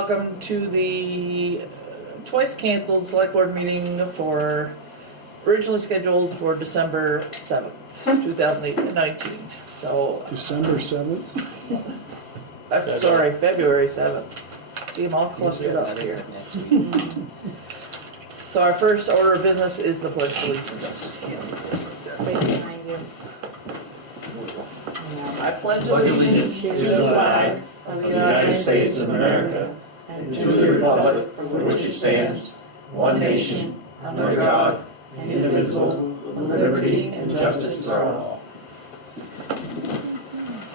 welcome to the twice canceled select board meeting for, originally scheduled for December 7th, 2019. So, December 7th? sorry, February 7th. See them all clustered up here. So our first order of business is the pledge of allegiance. Right behind you. I pledge allegiance to the flag of the United States of America and to the republic for which it stands, one nation, under God, indivisible, with liberty and justice for all.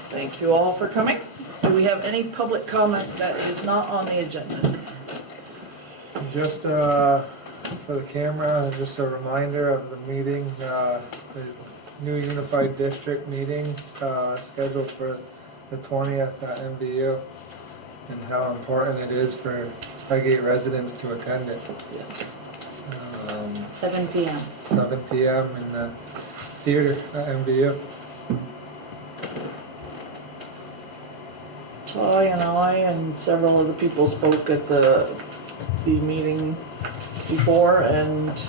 Thank you all for coming. Do we have any public comment that is not on the agenda? Just for the camera, just a reminder of the meeting, the new unified district meeting scheduled for the 20th at MVU, and how important it is for Highgate residents to attend it. Yes. 7 p.m. 7 p.m. in the theater at MVU. Ty and I and several of the people spoke at the meeting before, and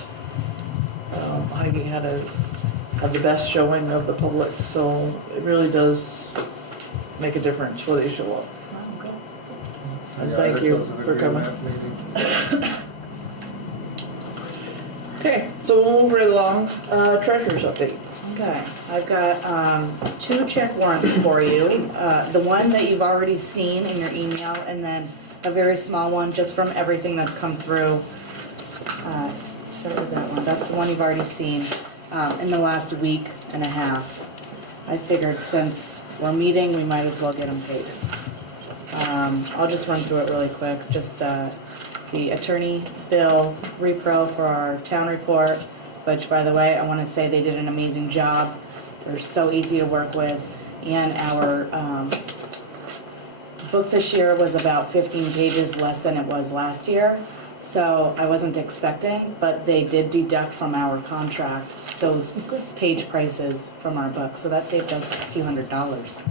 Highgate had the best showing of the public, so it really does make a difference whether you show up. And thank you for coming. Okay, so we'll move right along. Treasurer's update. Okay, I've got 2 check warrants for you. The one that you've already seen in your email, and then a very small one just from everything that's come through. Start with that one. That's the one you've already seen in the last week and a half. I figured since we're meeting, we might as well get them paid. I'll just run through it really quick. Just the attorney bill repro for our town report, which, by the way, I want to say they did an amazing job. They're so easy to work with. And our book this year was about 15 pages less than it was last year. So I wasn't expecting, but they did deduct from our contract those page prices from our book. So that saved us a few $100s.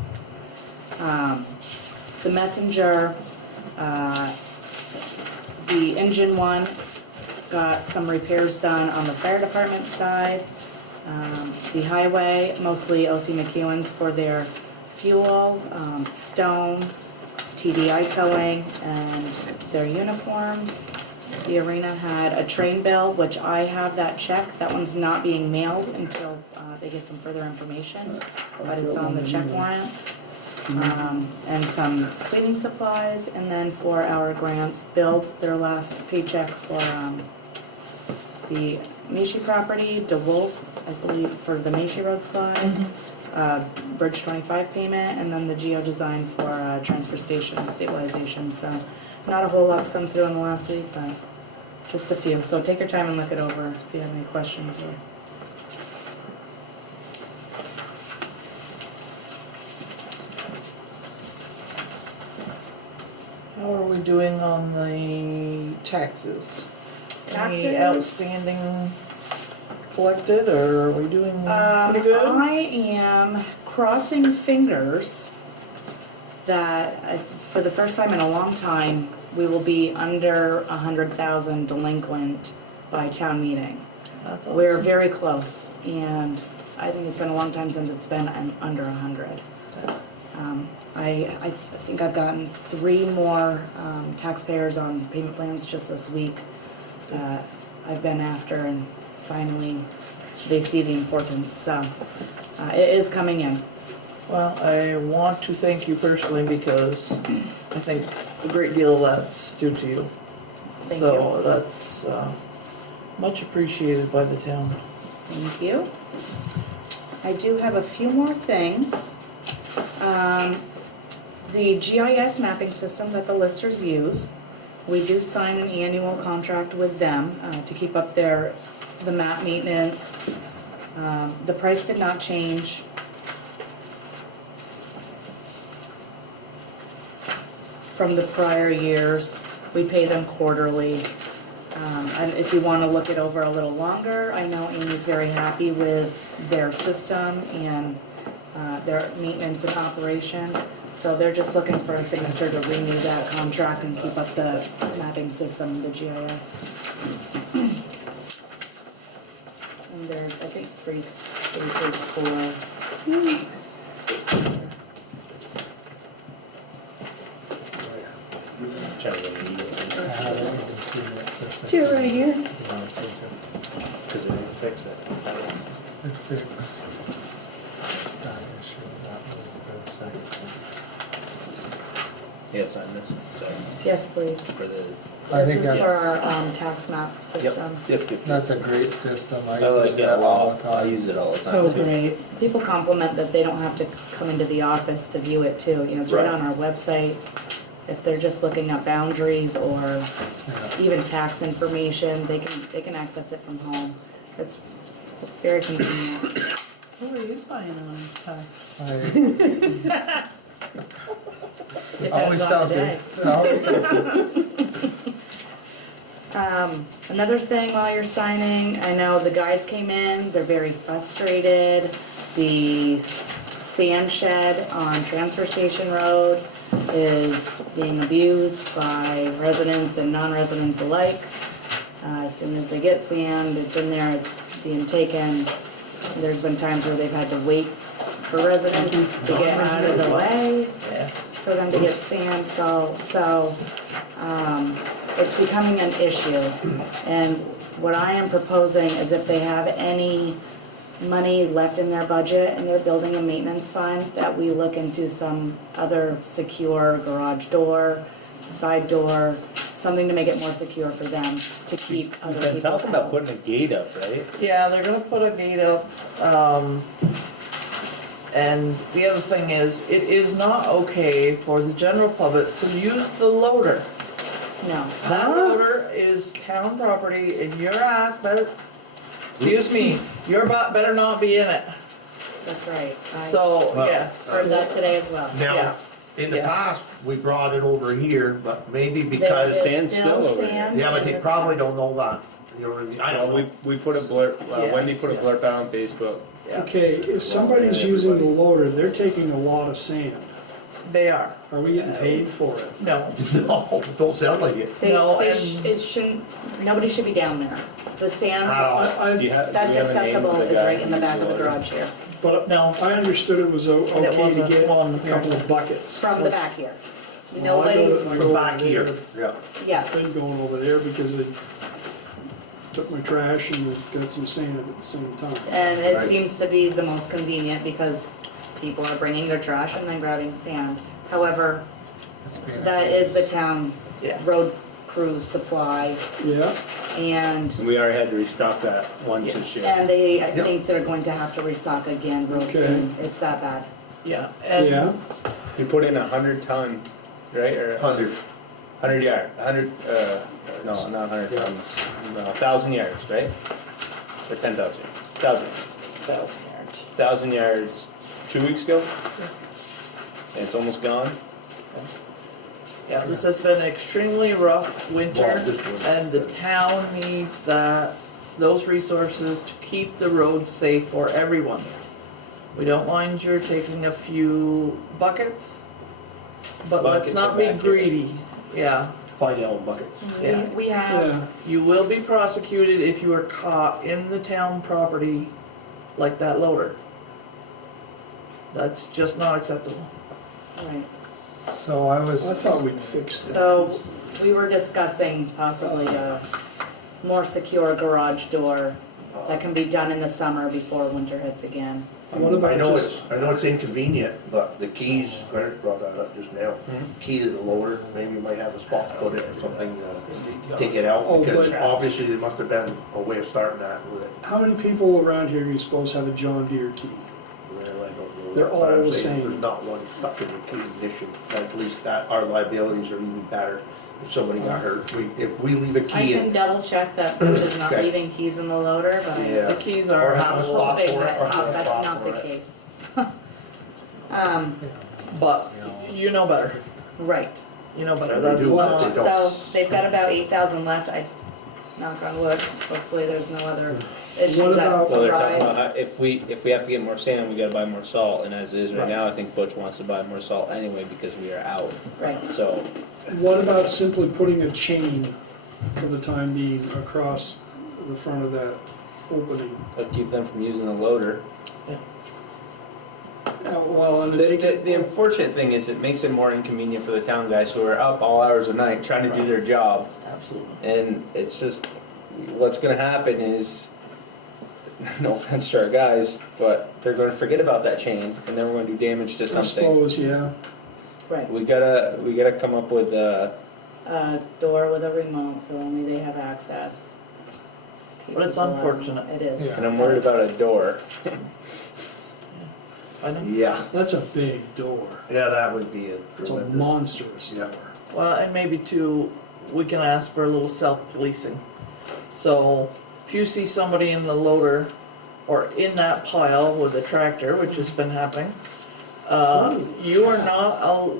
The messenger, the engine one, got some repairs done on the fire department side. The highway, mostly LC McEwen's for their fuel, stone, TDI towing, and their uniforms. The arena had a train bill, which I have that check. That one's not being mailed until they get some further information, but it's on the check warrant. And some cleaning supplies, and then for our grants, billed their last paycheck for the Macy property, DeWolf, I believe, for the Macy Road slide, Bridge 25 payment, and then the geo-design for transfer station stabilization. So not a whole lot's come through in the last week, but just a few. So take your time and look it over if you have any questions. How are we doing on the taxes? Any Taxes? outstanding collected, or are we doing pretty good? I am crossing fingers that for the first time in a long time, we will be under 100,000 delinquent by town meeting. That's awesome. We're very close, and I think it's been a long time since it's been under 100. I think I've gotten 3 more taxpayers on payment plans just this week that I've been after, and finally they see the importance. So it is coming in. Well, I want to thank you personally because I think a great deal of that's due to you. Thank So that's much appreciated by the town. Thank you. I do have a few more things. The GIS mapping system that the listers use, we do sign an annual contract with them to keep up the map maintenance. The price did not change. From the prior years. We pay them quarterly. And if you want to look it over a little longer, I know Amy's very happy with their system, and their maintenance and operation. So they're just looking for a signature to renew that contract and keep up the mapping system, the GIS. And there's, I think, 3 spaces for, Two right here. Because it didn't fix it. It fixed that issue. That was the second system. Yeah, sign this, sorry, yes, please. for the, I This think is for that's, our tax map system. yep. that's a great system. I I like use it it a all lot, the time. I use it all the time. So too. great. People compliment that they don't have to come into the office to view it too. You know, it's right Right. on our website. If they're just looking up boundaries or Yeah. even tax information, they can access it from home. It's very convenient. Who are you spying on, Ty? I Depends always on the day. something. Always something. Another thing while you're signing, I know the guys came in, they're very frustrated. The sand shed on Transfer Station Road is being abused by residents and non-residents alike. As soon as they get sand, it's in there, it's being taken. There's been times where they've had to wait for residents to get out of the way Yes. for them to get sand, so it's becoming an issue. And what I am proposing is if they have any money left in their budget and they're building a maintenance fund, that we look into some other secure garage door, side door, something to make it more secure for them to keep other We've people been talking about out. putting a gate up, right? Yeah, they're gonna put a gate up, and the other thing is, it is not okay for the general public to use the loader. No, That loader is town property, and your ass better, excuse me, your butt better not be in it. that's right. I So, Well, yes. heard that today as well. Yeah. Now, in the Yeah. past, we brought it over here, but maybe There because, is sand's still over there. sand yeah, but in they the- probably don't know that. You know what I mean? I don't know. We put a blurb, Wendy Yes, put a yes. blurb out on Facebook. Yes. Okay, if somebody's using the loader, they're taking a lot of sand. They are. Are we getting paid for it? No. No, don't sound like it. No, It shouldn't, nobody should be down there. The sand, How? Do you have, do that's we have a name accessible, of the is guy right in the who back uses of the loader? garage here, But No. I understood it was okay to wasn't get on the a couple of buckets. from the back here. Well, I Nobody, go From back over here, there. yeah. yeah, I've been going over there because they took my trash and got some sand at the same time. and it Right. seems to be the most convenient because people are bringing their trash and then grabbing sand. However, It's being that is the abused. town Yeah. road crew supply, Yeah, and, We already had to restock that once this year. and they, I Yep. think they're going to have to restock again real Okay. soon. It's that bad. Yeah. And yeah. You put in 100-ton, right, or 100 yard, 100, no, not 100 tons, no, 1,000 yards, right? Or 10,000 yards, 1,000 yards. 1,000 yards. 1,000 yards 2 weeks ago? And it's almost gone? Yeah, this has been an extremely rough winter, Well, this winter. and the town needs those resources to keep the roads safe for everyone. We don't mind you're taking a few buckets, but let's Buckets not are be back here. greedy. Yeah, 5-gallon buckets. Yeah. We have, Yeah, you will be prosecuted if you are caught in the town property like that loader. That's just not acceptable. right. So I was. I thought we'd fixed that. So, we were discussing possibly a more secure garage door that can be done in the summer before winter hits again. What about I know just, it's inconvenient, but the keys, Clarence brought that up just now. Mm-hmm. Key to the loader, maybe you might have a spot to put it or something, to take it out, Oh, because but- obviously there must have been a way of starting that with it. how many people around here are you supposed to have a John Deere key? Well, I don't know. They're But all I'm the saying same. There's not one stuck in the key ignition, at least that, our liabilities are even better if somebody got hurt. If we leave a I key can in, double check that Butch is not Okay. leaving keys in the loader, but yeah. The keys are. Or have a spot hoping for it, that or have a that's spot not for the it. case. But you know better. Right. You know better. Yeah, they That's do, not. but they don't. So, they've got about 8,000 left. I knock on wood, hopefully there's no other What issues that about- Well, they're talking about arise. how if we have to get more sand, we gotta buy more salt, and as it is right Right. now, I think Butch wants to buy more salt anyway because we are out. Right, So, What about simply putting a chain for the time being across the front of that opening? it'll keep them from using the loader. Well, and The unfortunate thing is it makes it more inconvenient for the town guys who are up all hours of night trying to do their job. Absolutely. And it's just, what's gonna happen is, no offense to our guys, but they're gonna forget about that chain and then we're gonna do damage to I something. suppose, yeah. right. We gotta come up with A door with a remote, so only they have access. Keep But it's people out. unfortunate. It is. Yeah. and I'm worried about a door. I know. Yeah, That's a big door. yeah, that would be a It's a tremendous. monstrous Yeah. door. Well, and maybe too, we can ask for a little self-policing. So if you see somebody in the loader or in that pile with the tractor, which has been happening, you are not, I'll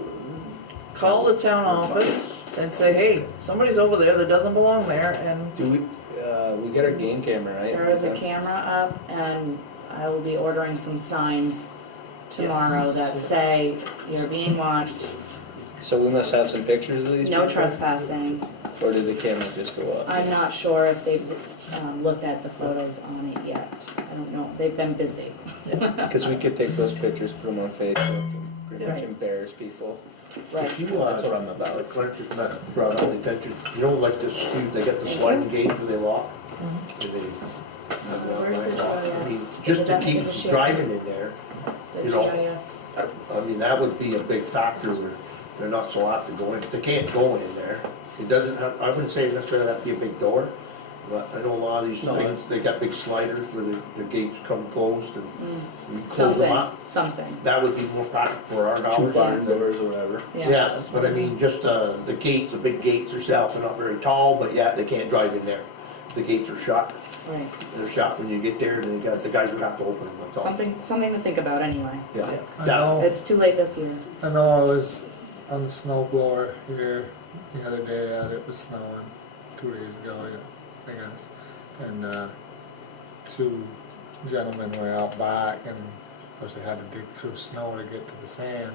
call the town office and say, hey, somebody's over there that doesn't belong there, and Do we get our game camera, right? There is a camera up, and I will be ordering some signs tomorrow that say you're being watched, So we must have some pictures of these no people? trespassing. Or did the camera just go up? I'm not sure if they've looked at the photos on it yet. I don't know, they've been busy. Because we could take those pictures, put them on Facebook, and pretty much Right. embarrass people. Right, If you, That's what I'm about. Like Clarence just brought out the attention, you know, like this, they got the sliding gate where they lock? And they- Where's the I mean, GIS? just Did to that make keep it to share? driving in there, the you know. GIS. I mean, that would be a big factor where they're not so apt to go in. If they can't go in there, it doesn't have, I wouldn't say necessarily have to be a big door, but I know a lot of these No, things, they got big sliders where the gates come closed and you close them Something, up. something, That would be more practical for our Two dollars. barn doors or whatever. yeah. Yeah, but I mean, just, the gates, the big gates themselves are not very tall, but yet they can't drive in there. The gates are shut, Right, they're shut when you get there, and you got, the guys would have to open them, that's all. something to think about anyway. Yeah, I that, know, It's too late this year. I know I was on the snow blower here the other day, and it was snowing 2 days ago, I guess. And two gentlemen were out back, and of course they had to dig through snow to get to the sand.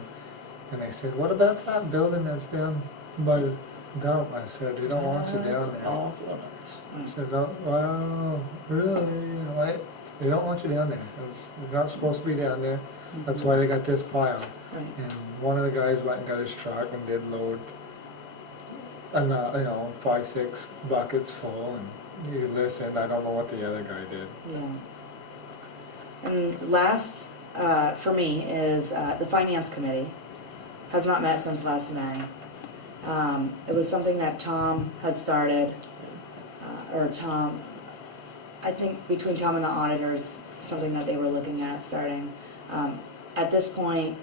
And they said, what about that building that's down by the dump? I said, they don't want you down That's there. off limits. I said, no, well, really, right? They don't want you down there. You're not supposed to be down there. That's why they got this pile. Right. And one of the guys went and got his truck and did load, and you know, 5, 6 buckets full. And he listened. I don't know what the other guy did. Yeah. And last, for me, is the Finance Committee has not met since last May. It was something that Tom had started, or Tom, I think between Tom and the auditors, something that they were looking at starting. At this point,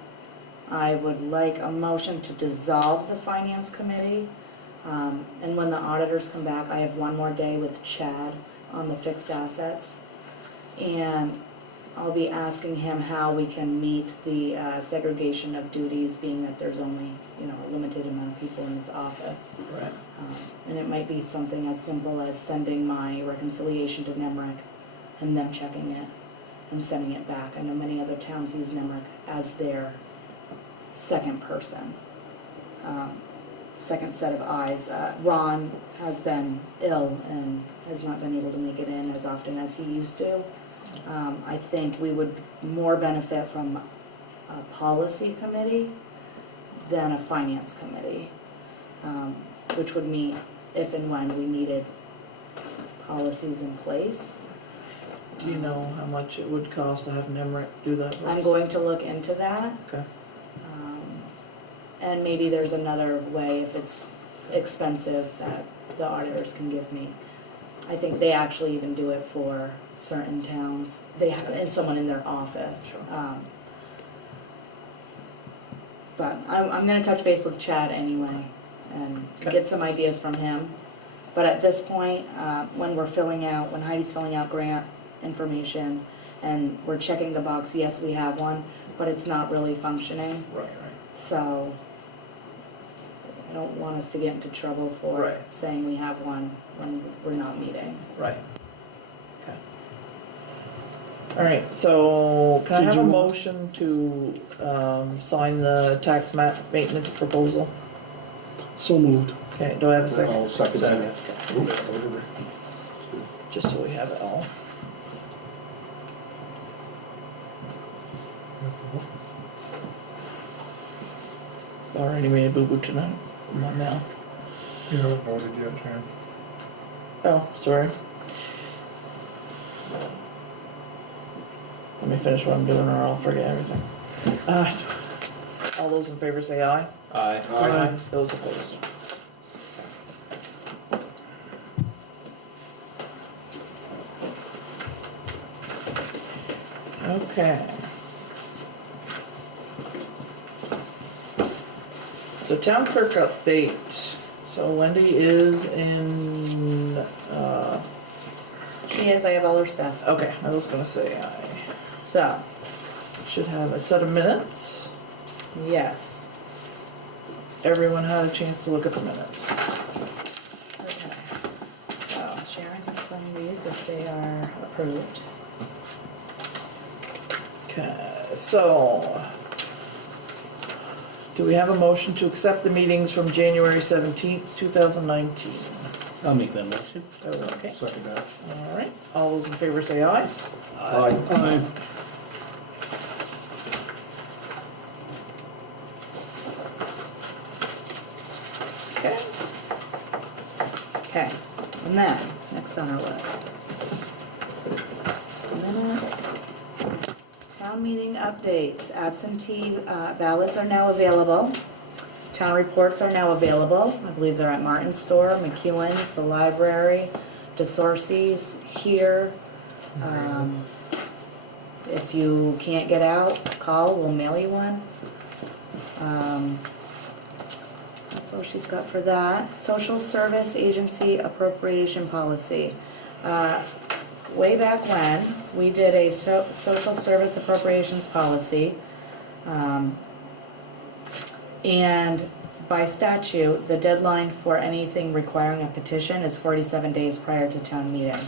I would like a motion to dissolve the Finance Committee. And when the auditors come back, I have one more day with Chad on the fixed assets. And I'll be asking him how we can meet the segregation of duties, being that there's only, a limited amount of people in his office. Right. And it might be something as simple as sending my reconciliation to NEMRIC and them checking it and sending it back. I know many other towns use NEMRIC as their second person, second set of eyes. Ron has been ill and has not been able to make it in as often as he used to. I think we would more benefit from a policy committee than a finance committee, which would meet if and when we needed policies in place. Do you know how much it would cost to have NEMRIC do that? I'm going to look into that. Okay. And maybe there's another way, if it's expensive, that the auditors can give me. I think they actually even do it for certain towns. They have, and someone in their office. Sure. But I'm gonna touch base with Chad anyway and Okay. get some ideas from him. But at this point, when Heidi's filling out grant information and we're checking the box, yes, we have one, but it's not really functioning. Right, right. So I don't want us to get into trouble for Right. saying we have one when we're not meeting. Right. Okay. All right, so can I Did have a you- motion to sign the tax maintenance proposal? So moved. Okay, do I have a second? I'll second that. Just so we have it all. Already made a boo-boo tonight. Come on now. You haven't voted yet, Sharon. Oh, sorry. Let me finish what I'm doing or I'll forget everything. All those in favor say aye. Aye. Aye. Those opposed. Okay. So town clerk update. So Wendy is in, She is, I have all her stuff. okay, I was gonna say I So, should have a set of minutes. yes. Everyone had a chance to look at the minutes. Okay. So, Sharon can sign these if they are approved. Okay, so do we have a motion to accept the meetings from January 17th, 2019? I'll make that motion. Okay, Second that. all right. All those in favor say aye. Aye. Aye. Okay. Okay, and then, next on our list. Minutes. Town meeting updates. Absentee ballots are now available. Town reports are now available. I believe they're at Martin's store, McEwen's, the library, DeSorcy's, here. If you can't get out, call, we'll mail you one. That's all she's got for that. Social Service Agency Appropriation Policy. Way back when, we did a social service appropriations policy. And by statute, the deadline for anything requiring a petition is 47 days prior to town meeting.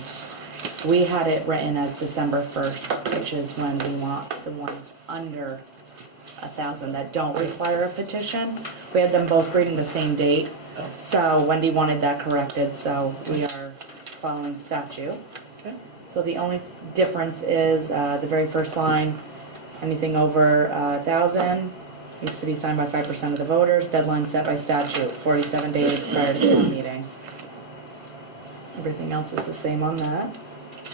We had it written as December 1st, which is when we want the ones under 1,000 that don't require a petition. We had them both reading the same date, so Wendy wanted that corrected, so we are following statute. Okay. So the only difference is the very first line, anything over 1,000 needs to be signed by 5% of the voters, deadline set by statute, 47 days prior to town meeting. Everything else is the same on that.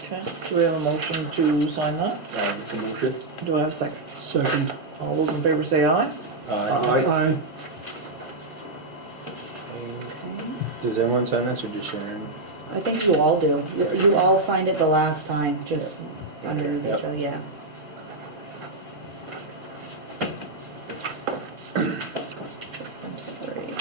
Okay, do we have a motion to sign that? I'll make the motion. Do I have a second? Second. All those in favor say aye. Aye. Aye. Does everyone sign this or just Sharon? I think you all do. You all signed it the last time, just underneath each other, yeah. Systems free.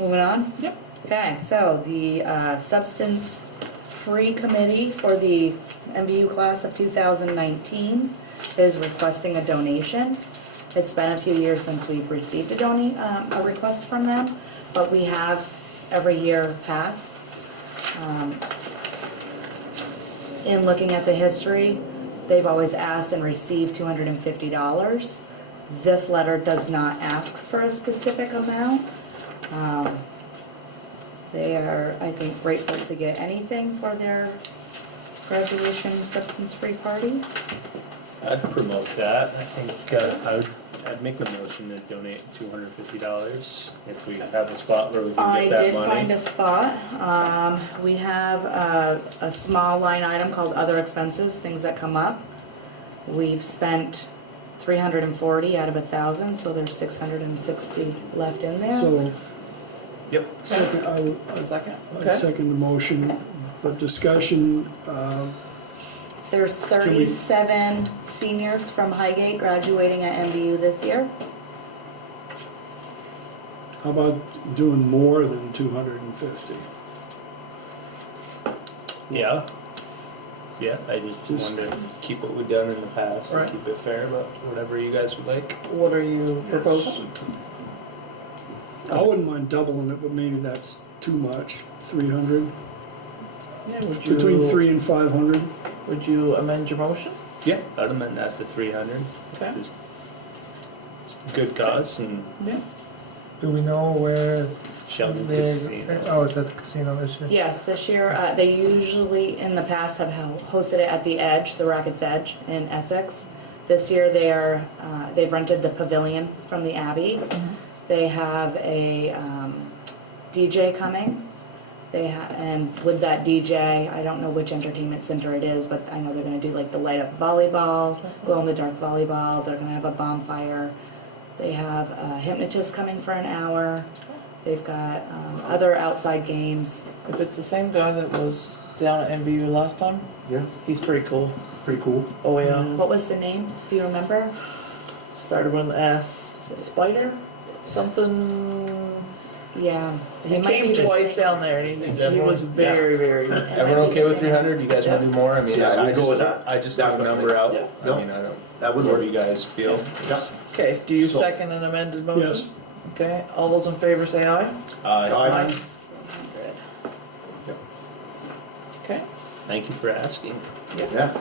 Moving on? Yep. Okay, so the Substance Free Committee for the MBU class of 2019 is requesting a donation. It's been a few years since we've received a request from them, but we have every year past. In looking at the history, they've always asked and received $250. This letter does not ask for a specific amount. They are, I think, grateful to get anything for their graduation substance-free party. I'd promote that. I think I'd make the motion to donate $250 if we have a spot where we can I get that did money. find a spot. We have a small line item called other expenses, things that come up. We've spent 340 out of 1,000, so there's 660 left in there. So, Yep. second, One second. I Okay. second the motion, but discussion, There's 37 seniors from Highgate graduating at MBU this year. How about doing more than 250? Yeah. Yeah, I just Just- wanted to keep what we've done in the past Right. and keep it fair, but whatever you guys would like. What are you proposing? I wouldn't mind doubling it, but maybe that's too much. 300, Yeah, would you? between 3 and 500. Would you amend your motion? Yeah, I'd amend that to 300. Okay. Just it's a good cause and Yeah. Do we know where Sheldon they, Casino. oh, it's at the casino this year? Yes, this year, they usually in the past have hosted it at the Edge, the Rackets Edge in Essex. This year they've rented the pavilion from the Abbey. They have a DJ coming. And with that DJ, I don't know which entertainment center it is, but I know they're gonna do like the light up volleyball, glow in the dark volleyball. They're gonna have a bonfire. They have a hypnotist coming for an hour. They've got other outside games. If it's the same guy that was down at MVU last time, Yeah, he's pretty cool. pretty cool. Oh yeah. What was the name? Do you remember? Started with an S. Spider? Something. Yeah. He It might came be the twice same. down there and Is he everyone- was very, very. Everyone okay with 300? You guys wanna do more? I mean, Yeah, I we'd go just, with that. I just threw a Definitely. number out. Yeah. I No. mean, I don't, That would whatever work. you guys feel. Yeah. Okay, do you So- second an amended motion? Yes. Okay, all those in favor say aye. Aye. Okay, Thank you for asking. Yeah,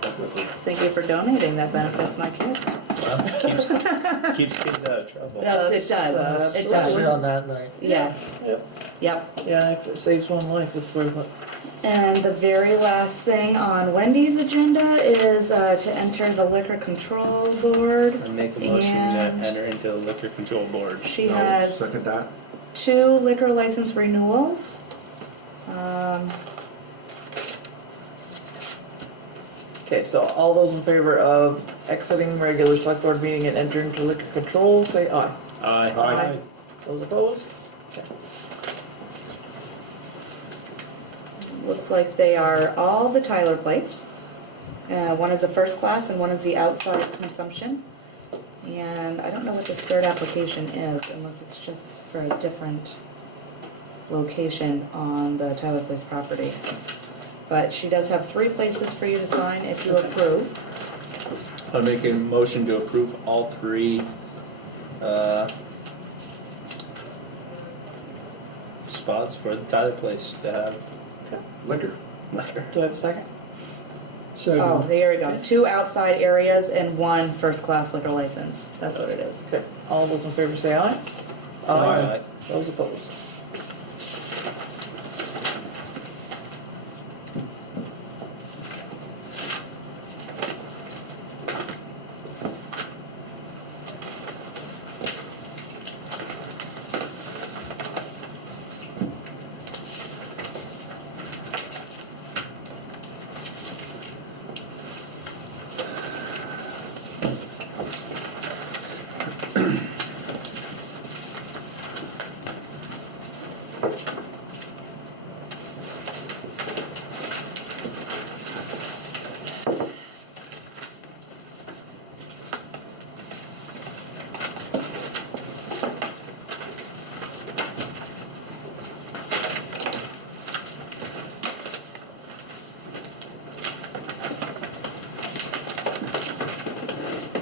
definitely. Thank you for donating. That benefits my kids. Well, keeps kids out of trouble. Yes, it does. It Especially does. on that night. Yes. Yep. Yep. yeah, if it saves one life, it's worth it. And the very last thing on Wendy's agenda is to enter the liquor control board. I make a motion to And- enter into the liquor control board. She No, has second that. 2 liquor license renewals. Okay, so all those in favor of exiting regular select board meeting and entering to liquor control, say aye. Aye. Aye. Those opposed? Okay. Looks like they are all the Tyler Place. One is a first class and one is the outside consumption. And I don't know what the third application is unless it's just for a different location on the Tyler Place property. But she does have 3 places for you to sign if you approve. I'll make a motion to approve all 3 spots for the Tyler Place to have Liquor. liquor. Do I have a second? Second. Oh, there we go. 2 outside areas and 1 first class liquor license. That's what it is. Okay, all those in favor say aye. Aye. Those opposed?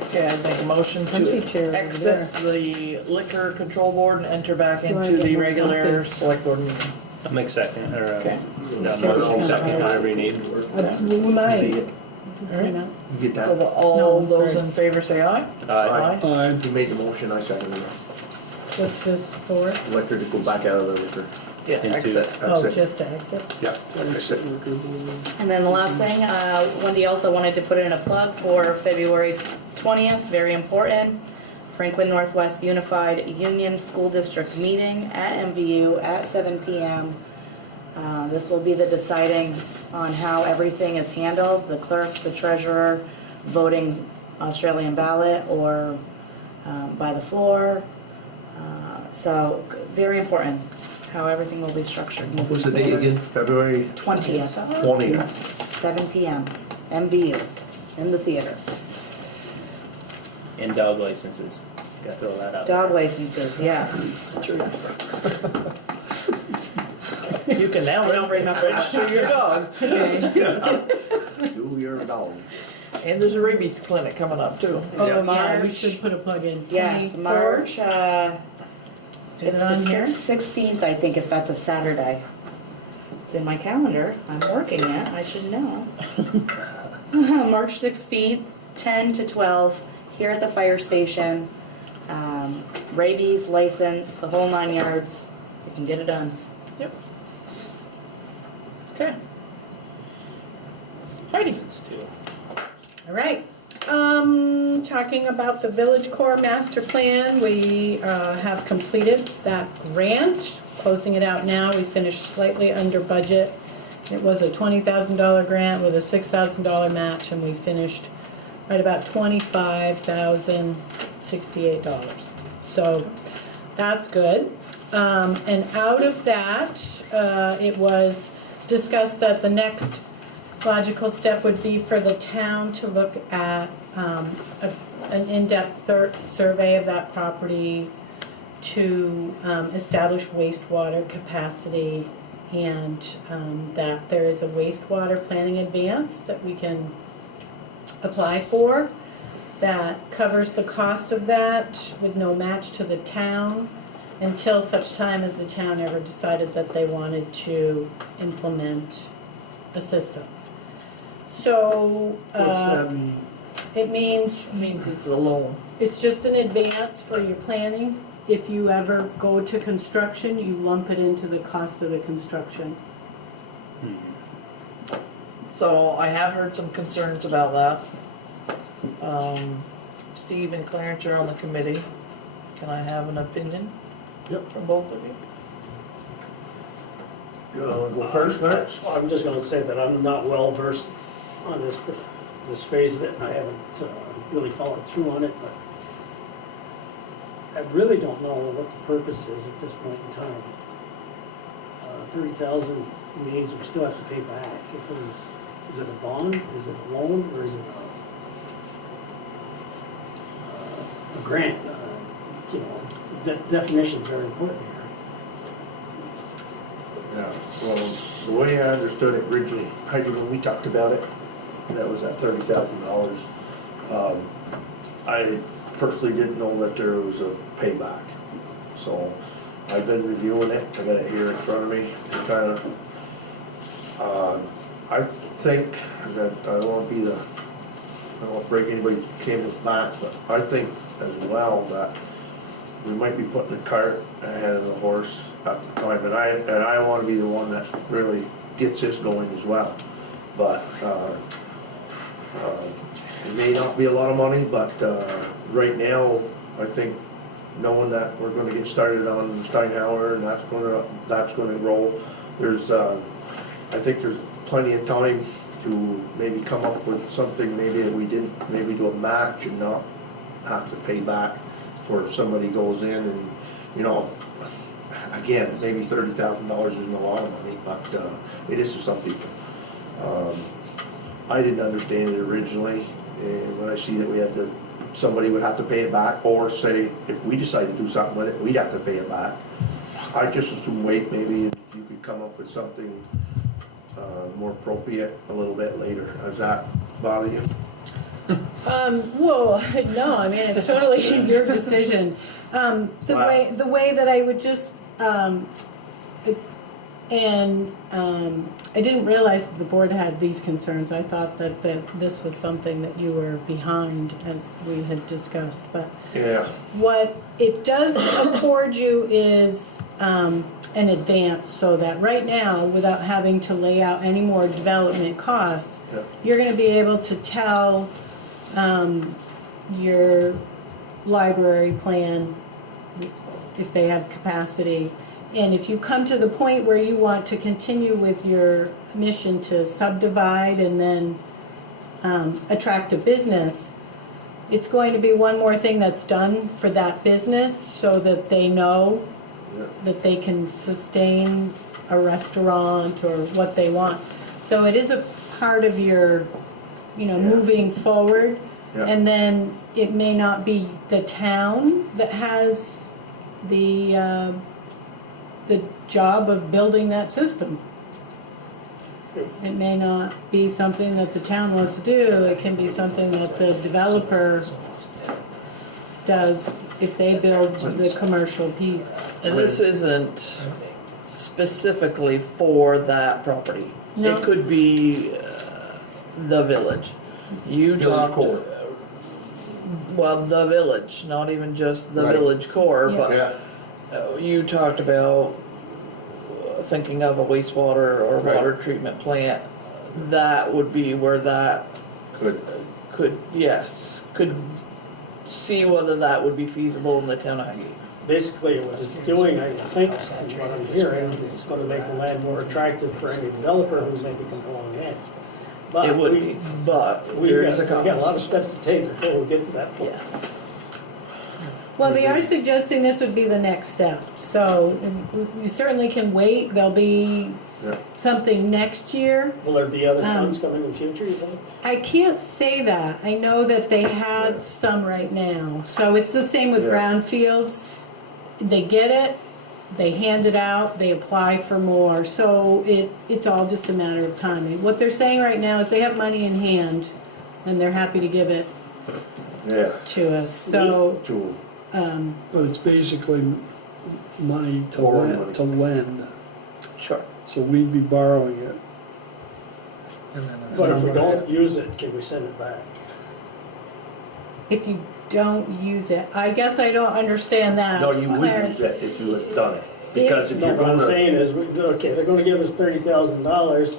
Okay, I make a motion Comfy chair to over exit the liquor control board and enter back You wanna into get the more regular comfy? select board meeting. I'll make second, or, Okay. motion second, whatever you need. We might. Alright. You know. You get So that? all No, those sorry. in favor say aye. Aye. Aye. You made the motion, I seconded it. What's this for? Liquor to go back out of the liquor. Yeah, Into- exit. Oh, Exit. just to exit? Yeah, exit. And then the last thing, Wendy also wanted to put in a plug for February 20th, very important. Franklin Northwest Unified Union School District meeting at MVU at 7 p.m. This will be the deciding on how everything is handled, the clerk, the treasurer, voting Australian ballot or by the floor. So, very important, how everything will be structured moving What's the date forward. again? February 20th. 20th. 7 p.m. MVU in the theater. And dog licenses. Gotta throw that out. Dog licenses, yes. You can now register your dog. Do your dog. And there's a rabies clinic coming up too. Oh, Yeah. yeah, we March. should put a plug in. Yes, 24? March, Is it it's on the here? 16th, I think, if that's a Saturday. It's in my calendar. I'm working it. I should know. March 16th, 10 to 12, here at the fire station. Rabies license, the whole 9 yards. You can get it done. Yep. Okay. Heidi. It's too. All right. Talking about the Village Core Master Plan, we have completed that grant, closing it out now. We finished slightly under budget. It was a $20,000 grant with a $6,000 match, and we finished right about $25,068. So that's good. And out of that, it was discussed that the next logical step would be for the town to look at an in-depth survey of that property to establish wastewater capacity, and that there is a wastewater planning advance that we can apply for that covers the cost of that with no match to the town until such time as the town ever decided that they wanted to implement a system. So, What's that mean? it means Means it's a loan. it's just an advance for your planning. If you ever go to construction, you lump it into the cost of the construction. So I have heard some concerns about that. Steve and Clarence are on the committee. Can I have an opinion? Yep. From both of you? You wanna go first, Clarence? I'm just gonna say that I'm not well versed on this phase of it, and I haven't really followed through on it, but I really don't know what the purpose is at this point in time. 30,000 means we still have to pay back, because is it a bond, is it a loan, or is it a grant? You know, definition's very important here. Yeah, well, the way I understood it originally, Heidi, when we talked about it, that was at $30,000. I personally didn't know that there was a payback. So I've been reviewing it, I got it here in front of me, to kind of, I think that, I don't want to be the, I don't want to break anybody's camel's back, but I think as well that we might be putting the cart ahead of the horse at the time, and I want to be the one that really gets this going as well. But it may not be a lot of money, but right now, I think knowing that we're going to get started on Steinhauer and that's going to roll, there's I think there's plenty of time to maybe come up with something. Maybe we didn't maybe do a match and not have to pay back for if somebody goes in and, you know, again, maybe $30,000 isn't a lot of money, but it is to some people. I didn't understand it originally, and when I see that we had to, somebody would have to pay it back, or say, if we decide to do something with it, we'd have to pay it back. I just assume wait, maybe if you could come up with something more appropriate a little bit later. Does that bother you? Well, no, I mean, it's totally your decision. The way that I would just, I didn't realize that the board had these concerns. I thought that this was something that you were behind, as we had discussed, but Yeah. what it does afford you is an advance, so that right now, without having to lay out any more development costs, Yeah. you're going to be able to tell your library plan if they have capacity. And if you come to the point where you want to continue with your mission to subdivide and then attract a business, it's going to be one more thing that's done for that business, so that they know that they can sustain a restaurant or what they want. So it is a part of your, moving forward. Yeah. And then it may not be the town that has the job of building that system. It may not be something that the town wants to do, it can be something that the developer does if they build the commercial piece. And this isn't specifically for that property. No. It could be the village. You Village talked, core. well, the village, not even just the Right. village core, Yeah. but Yeah, you talked about thinking of a wastewater or Right. water treatment plant. That would be where that good. could see whether that would be feasible in the town of Highgate. Basically, what it's doing, I think, from what I'm hearing, is it's gonna make the land more attractive for any developer who's maybe come along in. But It would we- be, but We there got is a we got a lot of cost. steps to take before we get to that point. Yes. Well, they are suggesting this would be the next step, so you certainly can wait, there'll be Yeah. something next year. Will there be other funds coming in the future, you think? I can't say that, I know that they have some right now, so it's the same with Yeah. brownfields. They get it, they hand it out, they apply for more, so it's all just a matter of timing. What they're saying right now is they have money in hand, and they're happy to give it Yeah, to us, so, to, But it's basically money to Borrow lend, money. to lend, Sure. so we'd be borrowing it. And then But if we somebody- don't use it, can we send it back? if you don't use it, I guess I don't understand that. no, you would Clarence. use that if you had done it. Because if No, you're what I'm gonna, saying is, okay, they're gonna give us $30,000,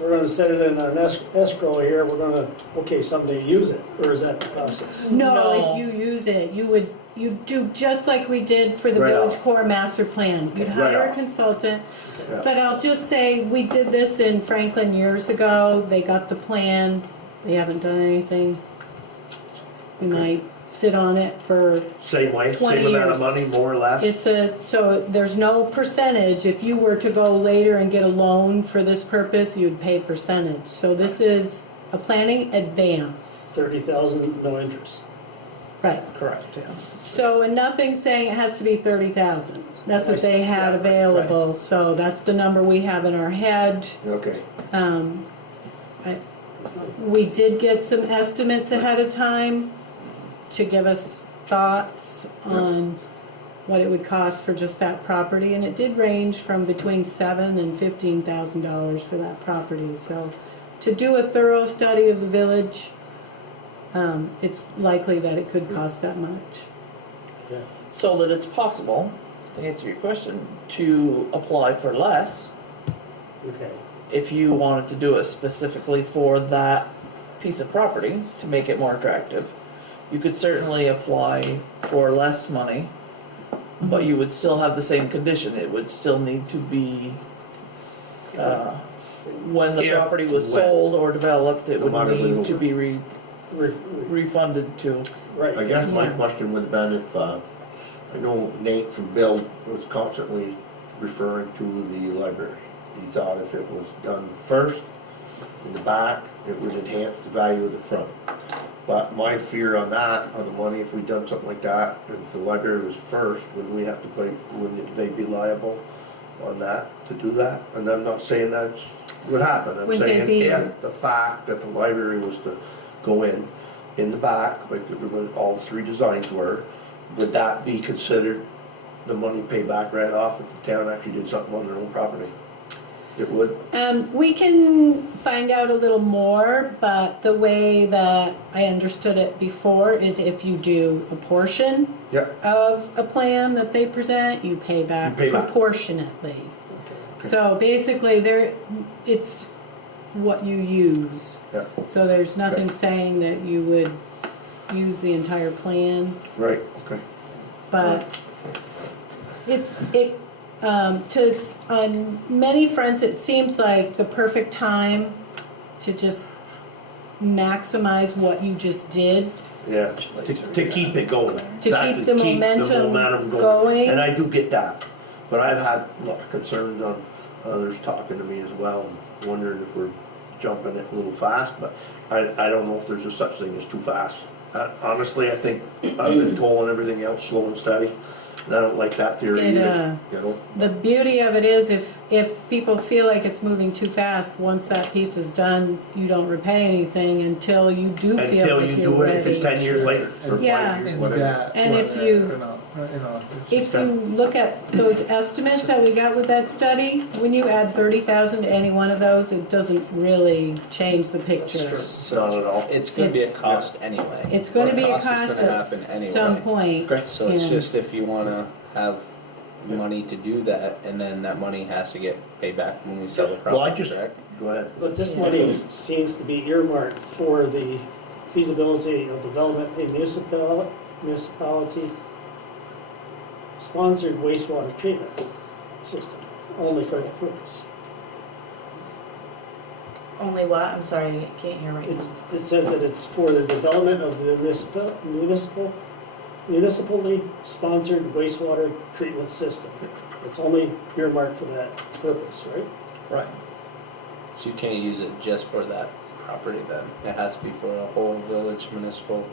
we're gonna set it in an escrow here, we're gonna, okay, someday use it, or is that the process? No, No. if you use it, you'd do just like we did for the Right village off. core master plan. You'd Right hire a off. consultant, yeah, but I'll just say, we did this in Franklin years ago. They got the plan, they haven't done anything. We might sit on it for, same way, 20 same amount years. of money, more or less. so there's no percentage. If you were to go later and get a loan for this purpose, you'd pay percentage. So this is a planning advance, 30,000, no interest. right? Correct, yeah. So, and nothing's saying it has to be 30,000. That's what they had Yeah, available, so that's the number we have in our head. Okay, We did get some estimates ahead of time to give us thoughts on what it would cost for just that property, and it did range from between $7,000 and $15,000 for that property. So, to do a thorough study of the village, it's likely that it could cost that much. Yeah. So that it's possible, to answer your question, to apply for less Okay. if you wanted to do it specifically for that piece of property to make it more attractive. You could certainly apply for less money, but you would still have the same condition. It would still need to be, when the Yeah, property was when. sold or developed, it No would matter need when. to be Re- refunded to. Right. I guess my Yeah. question would have been if, I know Nate from Bill was constantly referring to the library. He thought if it was done first, in the back, it would enhance the value of the front. But my fear on that, on the money, if we'd done something like that, and if the library was first, would we have to pay, wouldn't they be liable on that, to do that? And I'm not saying that would happen, I'm Would they saying be- if the fact that the library was to go in the back, like everybody, all three designs were, would that be considered the money payback right off if the town actually did something on their own property? It would? We can find out a little more, but the way that I understood it before is if you do a portion Yeah, of a plan that they present, you pay back You pay back. proportionately. Okay. So basically, it's what you use. yeah, So there's nothing saying that you would use the entire plan, right, okay. but on many fronts, it seems like the perfect time to just maximize what you just did. Yeah, to keep it going. To Not keep the momentum going. And I do get that, but I've had a lot of concerns on others talking to me as well, wondering if we're jumping it a little fast, but I don't know if there's a such thing as too fast. Honestly, I think I've been told and everything else slow and steady, and I don't like that theory either, you know? The beauty of it is if people feel like it's moving too fast, once that piece is done, you don't repay anything until you do feel Until like you you're do it, if it's ready. 10 years later, or Yeah. 5 years, And whatever. that, And if whether, you- it's If you look at those estimates that we got with that study, when you add 30,000 to any one of those, it doesn't really change the picture. Not at all. It's gonna be a It's- cost anyway. It's going to be a Cost is cost gonna at happen anyway. some point. Okay. So it's and- just if you wanna have money to do that, and then that money has to get paid back when we sell the Well, I property, just, correct? go ahead. But this money seems to be earmarked for the feasibility of development a municipality sponsored wastewater treatment system, only for that purpose. Only what? I'm sorry, I can't hear right now. It says that it's for the development of the municipally sponsored wastewater treatment system. It's only earmarked for that purpose, right? Right. So you can't use it just for that property then, it has to be for a whole village municipal.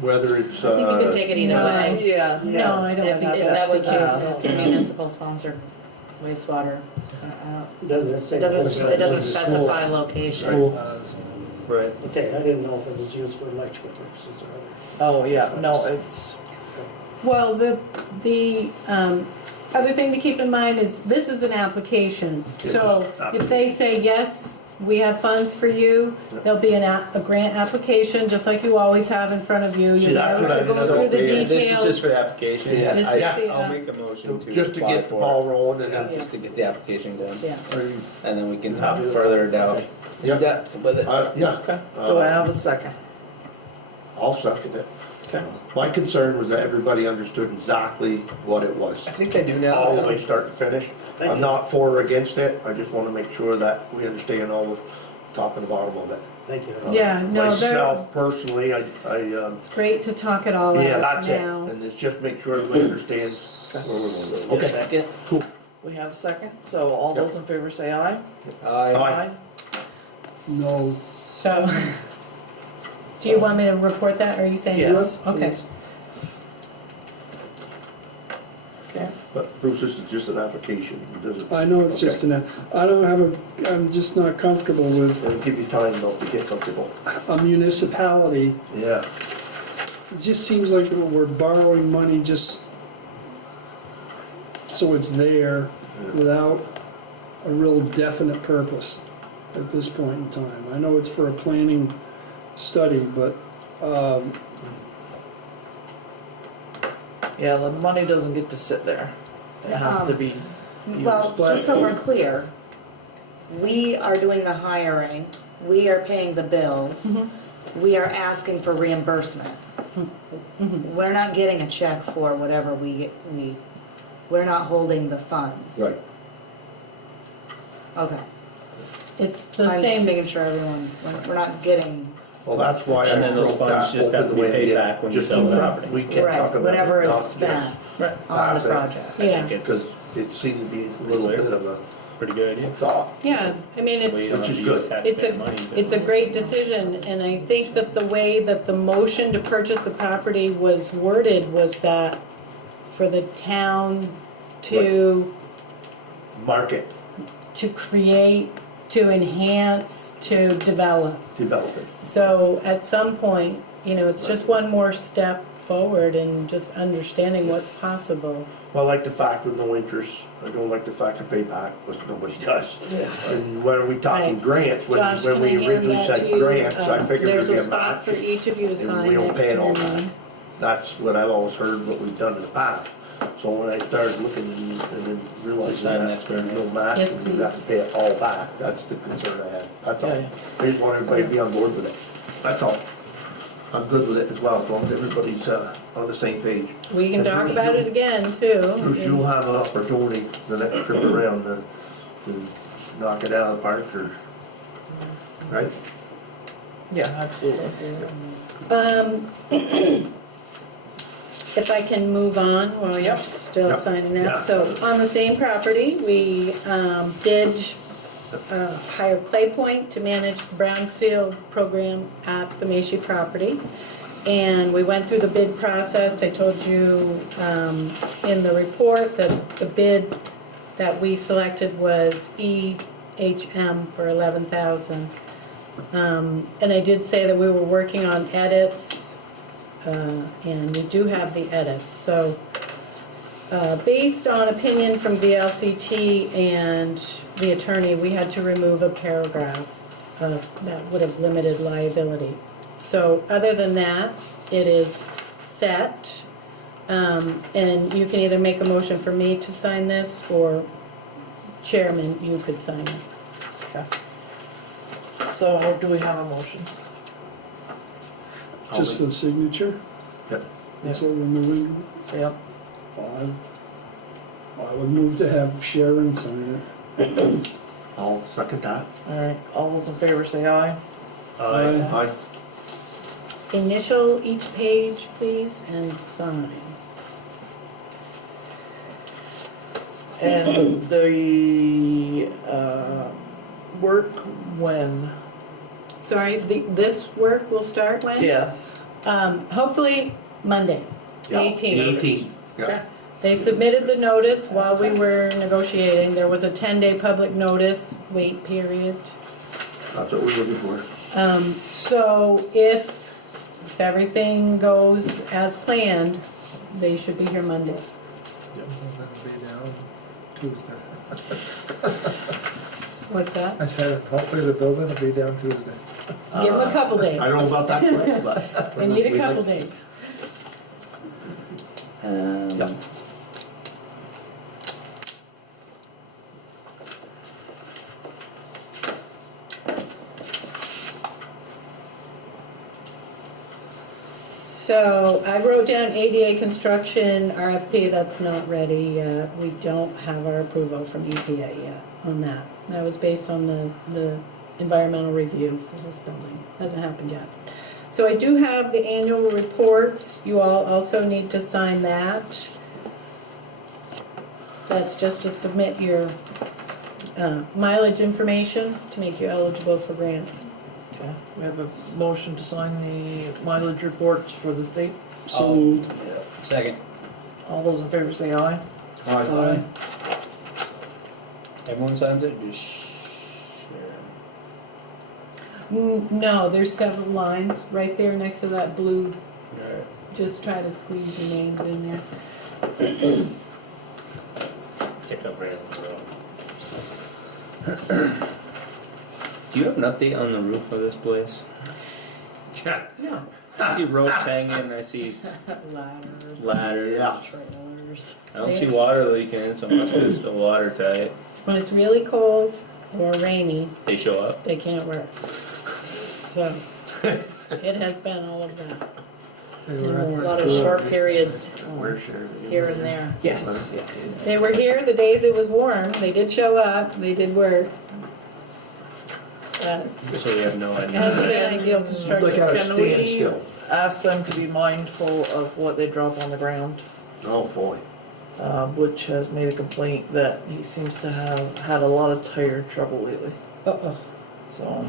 Whether it's, I think you can take it either No. way. Yeah. No, I don't If think if that's that was the the case. case, it's municipal sponsored wastewater. Doesn't say. It doesn't specify location. Right. Okay, I didn't know if it was used for electrical purposes or other. Oh, yeah, no, it's, Well, the other thing to keep in mind is this is an application. So if they say, yes, we have funds for you, there'll be a grant application, just like you always have in front of you. See, You'll that's be what I able to go was- through the This is just details. for the application. Yeah. This Yeah. is, I'll make a motion to just to apply get the for ball it, rolling and then, just to get the application done, Yeah. and then we can talk further down in Yep. depth with it. yeah. okay. Do I have a second? I'll second it. Okay. My concern was that everybody understood exactly what it was, I think I do now. all the way start to finish. Thank I'm you. not for or against it, I just wanna make sure that we understand all the top and the bottom of it. Thank you. Yeah, no, Myself personally, I, It's great to talk it all yeah, out that's it, now. and it's just make sure everybody understands where we're going. Okay, Second. cool. We have a second, so all Yep. those in favor say aye. Aye. No, So, do you want me to report that, or are you saying no? Yes, Okay. please. Okay, But Bruce, this is just an application, it doesn't, I know it's just I'm just not comfortable with it'll give you time though to get comfortable. a municipality. Yeah, It just seems like we're borrowing money just so it's there without a real definite purpose at this point in time. I know it's for a planning study, but yeah, the money doesn't get to sit there. It has to be Well, But- just so we're clear, we are doing the hiring, we are paying the bills, Mhm. we are asking for reimbursement. We're not getting a check for whatever we're not holding the funds. right. Okay. It's the I'm just same, making sure we're not getting, Well, that's why I And then those broke funds that just have open to the be way I paid did, back when you just sell so the that property. we can right, talk about whatever it, is not spent just Right. on the pass it. project. I Yeah. think because it's it seemed to be a little bit of a pretty good idea. thought. yeah, I mean, So we it's, don't Which have is to use good. taxpayer It's money to- it's a great decision, and I think that the way that the motion to purchase the property was worded was that for the town to Market, create, to enhance, to develop. development. So at some point, it's just one more step forward in just understanding what's possible. Well, I like the fact with no interest, I don't like the fact of payback, which nobody does. And when are we talking Right. grants, when Josh, when can we I hand originally that said to you? grants, I figured There's there'd a be a spot match. for each of you to and sign we don't next pay it to all me. back. That's what I've always heard, what we've done in the past. So when I started looking and then Just realizing sign that next there's to no me. match, Yes, and you have to pay it all back, that's the concern I had, that's all. Okay. I just want everybody to be on board with it, that's all. I'm good with it as well, as long as everybody's on the same page. We can And talk Bruce, about you- it again, too. Bruce, you'll have an opportunity the next trip around to knock it out of the park, or, right? Yeah, absolutely. If I can move on while you're still Yep. signing Yeah. that. So on the same property, we did hire Clay Point to manage the brownfield program at the Macy property. And we went through the bid process. I told you in the report that the bid that we selected was EHM for $11,000. And I did say that we were working on edits, and we do have the edits. So based on opinion from VLCT and the attorney, we had to remove a paragraph that would have limited liability. So other than that, it is set. And you can either make a motion for me to sign this, or Chairman, you could sign it. Okay. So do we have a motion? Just for the signature? Yep. That's what we're moving? Yep. I would move to have Sharon sign it. I'll second that. All right, all those in favor say aye. Aye. Initial each page, please, and sign. And the work when? Sorry, this work will start when? Yes. Hopefully Monday, the Yeah, 18th. The 18th, yeah. They submitted the notice while we were negotiating. There was a 10-day public notice wait period. That's what we're looking for. So if everything goes as planned, they should be here Monday. It'll be down Tuesday. What's that? I said, hopefully the building will be down Tuesday. Give them a couple days. I don't know about that quick, but. They need a we'd couple like- days. Yep. So I wrote down ADA construction RFP, that's not ready yet. We don't have our approval from EPA yet on that. That was based on the environmental review for this building. Hasn't happened yet. So I do have the annual reports. You all also need to sign that. That's just to submit your mileage information to make you eligible for grants. Okay, we have a motion to sign the mileage reports for the state. So moved. Second. All those in favor say aye. Aye. Everyone signs it, just Sharon. No, there's several lines right there next to that blue. Alright. Just try to squeeze your names in there. Tick up right on the road. Do you have an update on the roof of this place? No. I see ropes hanging, I see Ladders. ladders. Yeah. Trailers. I don't see water leaking in, so it must be still watertight. When it's really cold or rainy, They show up. they can't work. So, it has been all of that. They were at A the lot of school. short periods Where's Sharon? here and there. Yes. Yeah. They were here the days it was warm. They did show up. They did work. But So we have no it hasn't idea. been ideal Like construction. at a Can we- standstill. Ask them to be mindful of what they drop on the ground, Oh, boy. Butch has made a complaint that he seems to have had a lot of tire trouble lately. So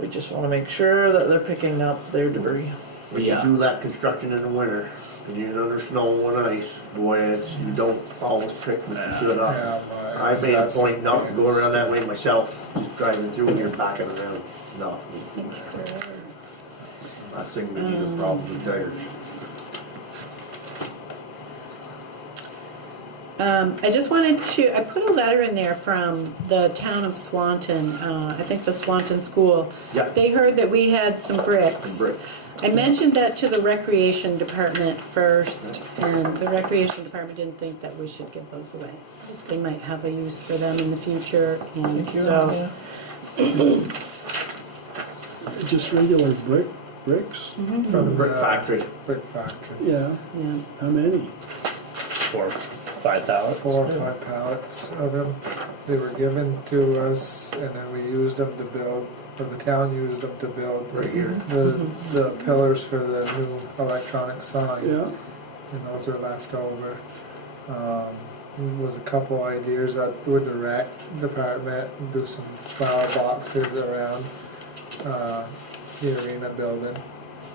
we just want to make sure that they're picking up their debris. When you Yeah. do that construction in the winter, and you're under snow and ice, boy, you don't always pick what you should up. Yeah, I made a that's- point not to go around that way myself, just driving through and you're backing around. No. I think we need a problem with tires. I just wanted to, I put a letter in there from the town of Swanton, I think the Swanton School. Yeah. They heard that we had some bricks. Bricks. I mentioned that to the recreation department first, and the recreation department didn't think that we should give those away. They might have a use for them in the future, and so. Just regular bricks? From the brick factory. Brick factory. Yeah, Yeah. how many? 4, 5 pallets. 4 or 5 pallets of them. They were given to us, and then we used them to build, or the town used them to build Right here. the pillars for the new electronic sign. Yeah, And those are left over. was a couple ideas that with the rec department, do some flower boxes around the arena building.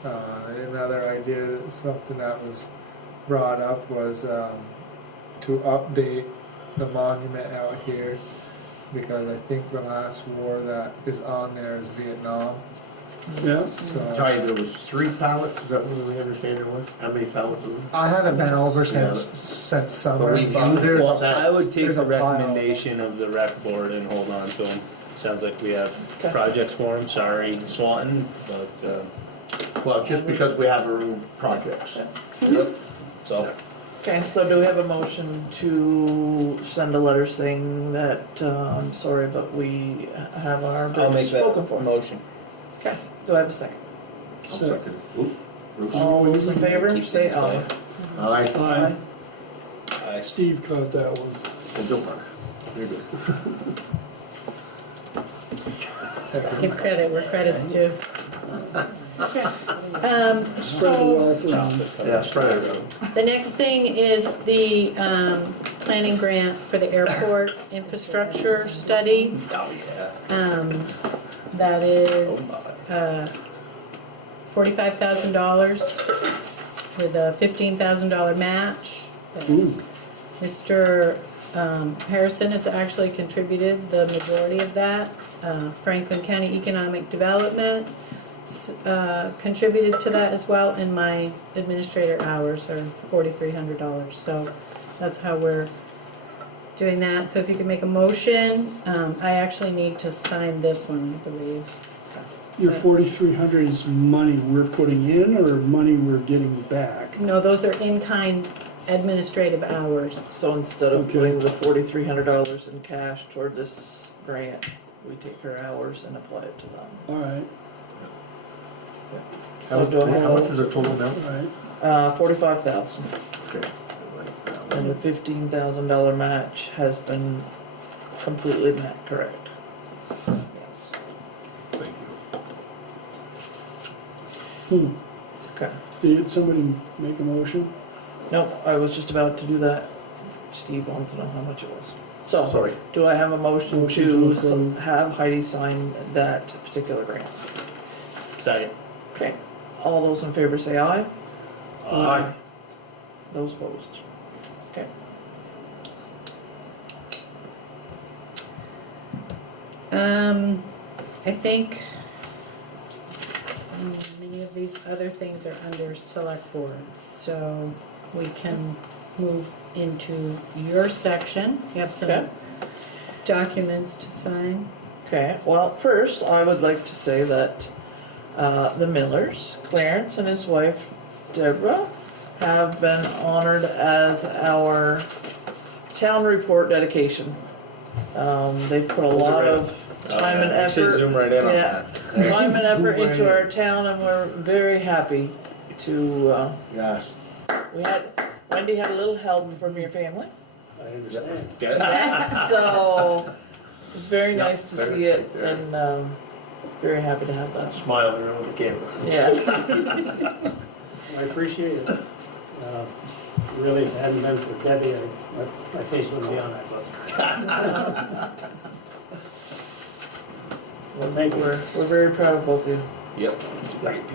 Another idea, something that was brought up was to update the monument out here, because I think the last war that is on there is Vietnam. Yeah. So Sorry, there was 3 pallets, is that what we understand it was? How many pallets was it? I haven't been over since But summer. we but used there's- what's that? I would take There's the a pile. recommendation of the rec board and hold on to them. Sounds like we have Okay. projects for them, sorry Swanton, but, Well, just because we have our own projects. so. Okay, so do we have a motion to send a letter saying that, I'm sorry, but we have our I'll make bids spoken that for? motion. Okay, do I have a second? So, All those in favor, Keep say things aye. Aye. aye. Steve caught that one. Well, don't worry. You're good. Give credit where credit's due. Okay. Spread the So, wealth around. Yeah, spread it around. the next thing is the planning grant for the airport infrastructure study. Oh, yeah. That is $45,000 with a $15,000 match. Ooh, Mr. Harrison has actually contributed the majority of that. Franklin County Economic Development contributed to that as well, and my administrator hours are $4,300. So that's how we're doing that. So if you could make a motion, I actually need to sign this one, I believe. your 4,300 is money we're putting in or money we're getting back? No, those are in-kind administrative hours. So instead of Okay. putting the $4,300 in cash toward this grant, we take her hours and apply it to them. All right, So do I How much have, was the total now? all right. 45,000, Okay. and the $15,000 match has been completely met, correct? Yes. Thank you. Hmm. Okay. Did somebody make a motion? Nope, I was just about to do that. Steve wanted to know how much it was. So, Sorry. do I have a motion Motion to to approve. have Heidi sign that particular grant? Second. Okay, all those in favor say aye. Aye. Those opposed? Okay. I think many of these other things are under select board, so we can move into your section. You have Okay. some documents to sign. Okay, well, first, I would like to say that the Millers, Clarence and his wife Deborah, have been honored as our town report dedication. They've put a lot of time and Actually, effort, zoom right in on Yeah. that. time and effort into our town, and we're very happy to, Yes. Wendy had a little help from your family. I understand. So, it was very Yeah, nice to very see it, good. and very happy to have that. Smile around the camera. Yeah. I appreciate it. Really, if it hadn't been for Debbie, my face wouldn't be on that book. Well, thank you. We're very proud of both of you, Yep.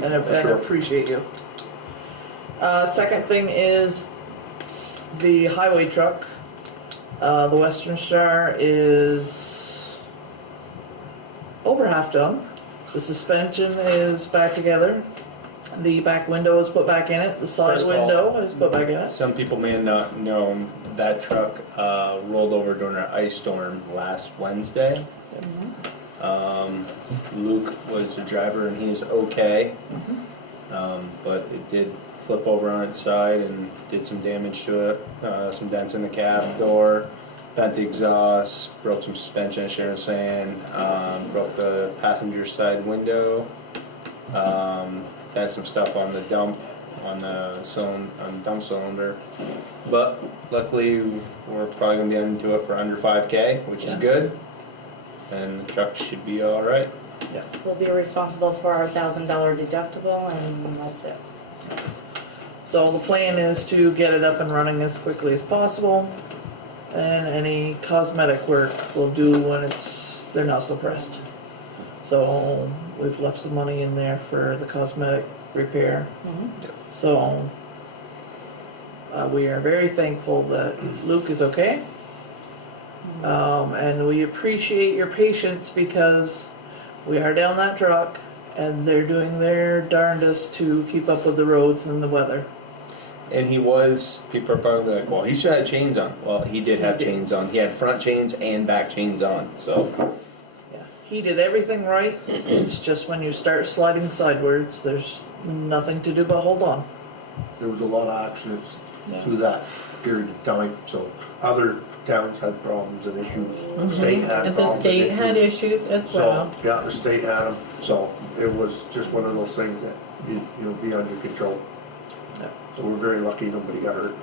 and For sure. appreciate you. Second thing is the highway truck. The Western Star is over half done. The suspension is back together. The back window is put back in it. The side First of all, window is put back in it. Some people may not know that truck rolled over during an ice storm last Wednesday. Luke was the driver and he's okay. But it did flip over on its side and did some damage to it. Some dents in the cab door, bent the exhaust, broke some suspension, as Sharon was saying, broke the passenger side window. Had some stuff on the dump, on the dump cylinder. But luckily, we're probably gonna be into it for under 5K, which is good. And the truck should be all right. We'll be responsible for our $1,000 deductible, and that's it. So the plan is to get it up and running as quickly as possible. And any cosmetic work we'll do when they're not so pressed. So we've left some money in there for the cosmetic repair. So we are very thankful that Luke is okay. And we appreciate your patience because we are down that truck and they're doing their darndest to keep up with the roads and the weather. And people are probably like, well, he should have chains on. Well, he did have chains on. He had front chains and back chains on, so. Yeah, he did everything right. It's just when you start sliding sideways, there's nothing to do but hold on. There was a lot of accidents through that period of time, so other towns had problems and issues. The state had And problems the state and had issues. issues as well. So, yeah, the state had them, so it was just one of those things that you'll be under control. Yeah. So we're very lucky nobody got hurt.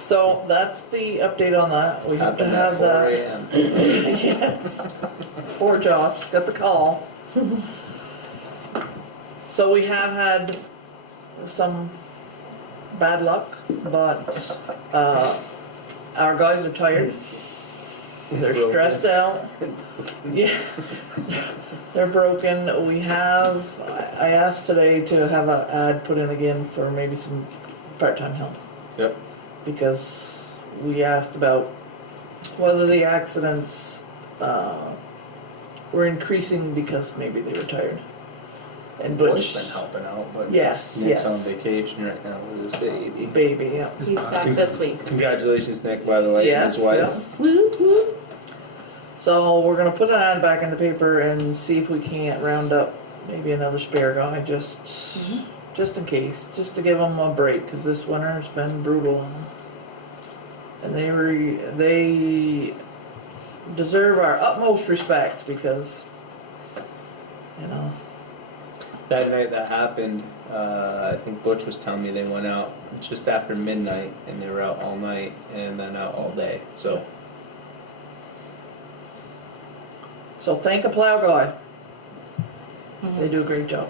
So that's the update on that. We have to Happened at have 4 that. a.m. Yes. Poor Josh, got the call. So we have had some bad luck, but our guys are tired. They're stressed out. Yeah. They're broken. I asked today to have an ad put in again for maybe some part-time help. Yep. Because we asked about whether the accidents were increasing because maybe they were tired. And Boy's Butch, been helping out, but Yes, Nick's yes. on vacation right now with his baby. baby, yeah. He's back this week. Congratulations, Nick, by the way, and Yes, his wife. yes. So we're gonna put an ad back in the paper and see if we can't round up maybe another spare guy, just in case, just to give them a break, because this winter has been brutal on them. And they deserve our utmost respect because, you know, That night that happened, I think Butch was telling me they went out just after midnight and they were out all night and then out all day. So thank a plow guy. They do a great job.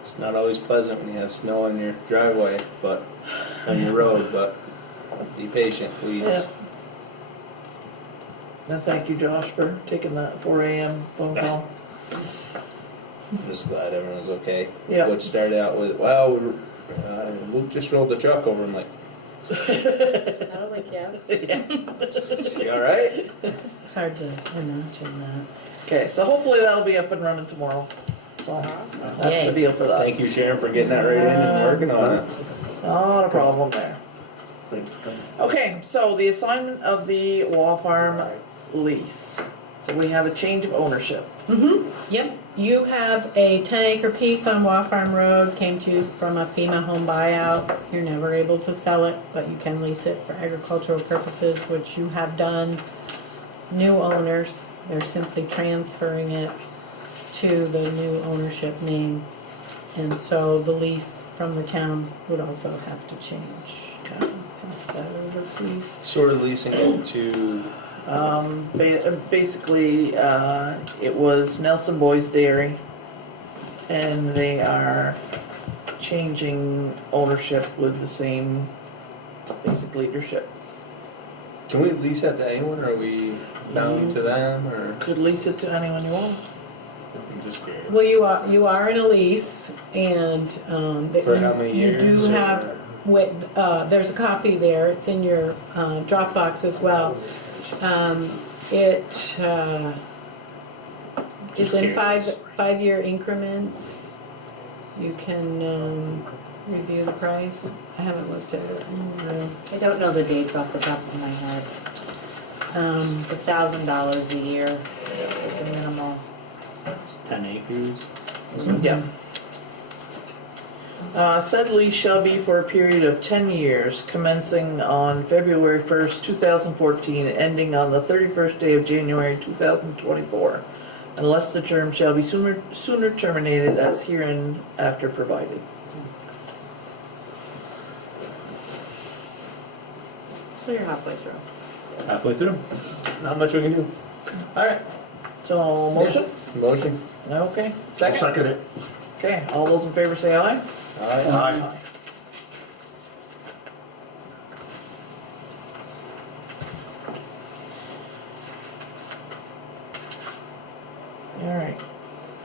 it's not always pleasant when you have snow on your driveway, but on your road. But be patient, please. And thank you, Josh, for taking that 4 a.m. phone call. I'm just glad everyone's okay. Yeah. Butch started out with, well, Luke just rolled the truck over. I'm like, Oh, like, yeah. you all right? It's hard to imagine that. Okay, so hopefully that'll be up and running tomorrow. So that's Yay. the deal for that. Thank you, Sharon, for getting that right in and working on it. Not a problem there. Thanks. Okay, so the assignment of the Wall Farm lease. So we have a change of ownership. Yep, you have a 10-acre piece on Waugh Farm Road, came to you from a FEMA home buyout. You're never able to sell it, but you can lease it for agricultural purposes, which you have done. New owners, they're simply transferring it to the new ownership name. And so the lease from the town would also have to change. Okay. Pass that over, please. Sort of leasing it to, Basically, it was Nelson Boys Dairy, and they are changing ownership with the same basic leadership. can we lease that to anyone, or are we bound to them, or? Could lease it to anyone you want. I'm just curious. Well, you are in a lease, and For how many you do years, have. or- There's a copy there. It's in your Dropbox as well. It is in curious. five-year increments. You can review the price. I haven't looked at it. I don't know the dates off the top of my head. It's $1,000 a year. It's a minimal. It's 10 acres. Yeah. Said lease shall be for a period of 10 years, commencing on February 1st, 2014, and ending on the 31st day of January 2024, unless the term shall be sooner terminated as hereinafter provided. So you're halfway through. Halfway through. Not much we can do. All right. So, motion? Motion. Okay. I'll Second? second it. Okay, all those in favor say aye. All right. Aye.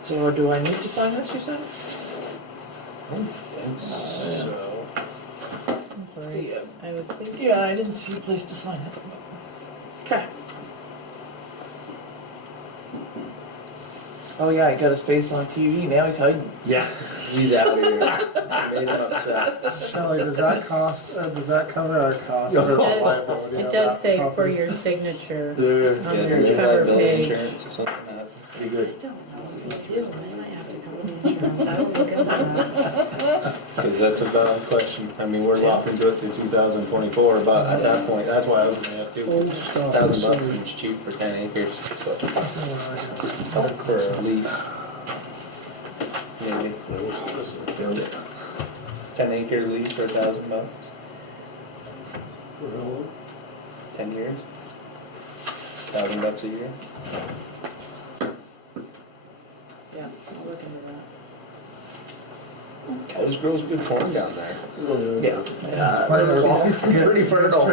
So do I need to sign this, you said? Thanks. So, I'm sorry, I was thinking. Yeah, I didn't see a place to sign it. Okay. Oh yeah, he got his face on TV, now he's hiding. yeah, he's out here. Made him upset. Shelley, does that cover our costs for the liability? It of does that say for property? your signature on Yeah, this there's cover liability page. insurance or something like that. Pretty good. I don't know if you do, I might have to go with insurance, I don't look into that. Because that's a valid question. I mean, we're locked into it to 2024, but at that point, that's why I was gonna have to. Old stuff. $1,000 seems cheap for 10 acres, but for a lease, maybe. 10-acre lease for $1,000. 10 years. $1,000 a year. Yeah, I'll look into that. Always grows good corn down there. Yeah. Pretty fertile.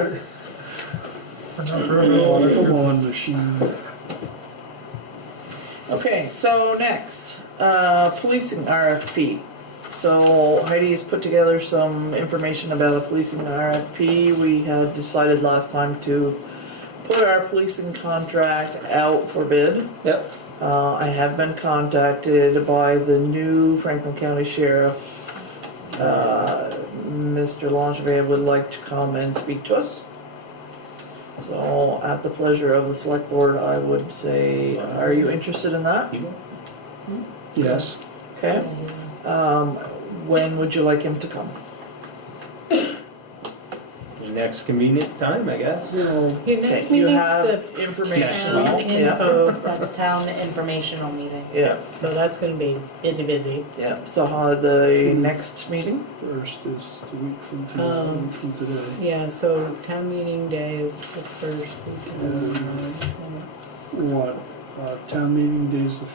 Come on, machine. Okay, so next, policing RFP. So Heidi has put together some information about a policing RFP. We had decided last time to put our policing contract out for bid. Yep. I have been contacted by the new Franklin County Sheriff. Mr. Langevin would like to come and speak to us. So at the pleasure of the select board, I would say, are you interested in that? Yes. Okay. When would you like him to come? Next convenient time, I guess. Your Okay, next you meeting's have the information. town Yeah. info, That's town informational meeting. Yeah, so that's gonna be busy. yeah. So how the next meeting? First is the week from tomorrow, Um, week from today. Yeah, so town meeting day is the first week. What, town meeting day's the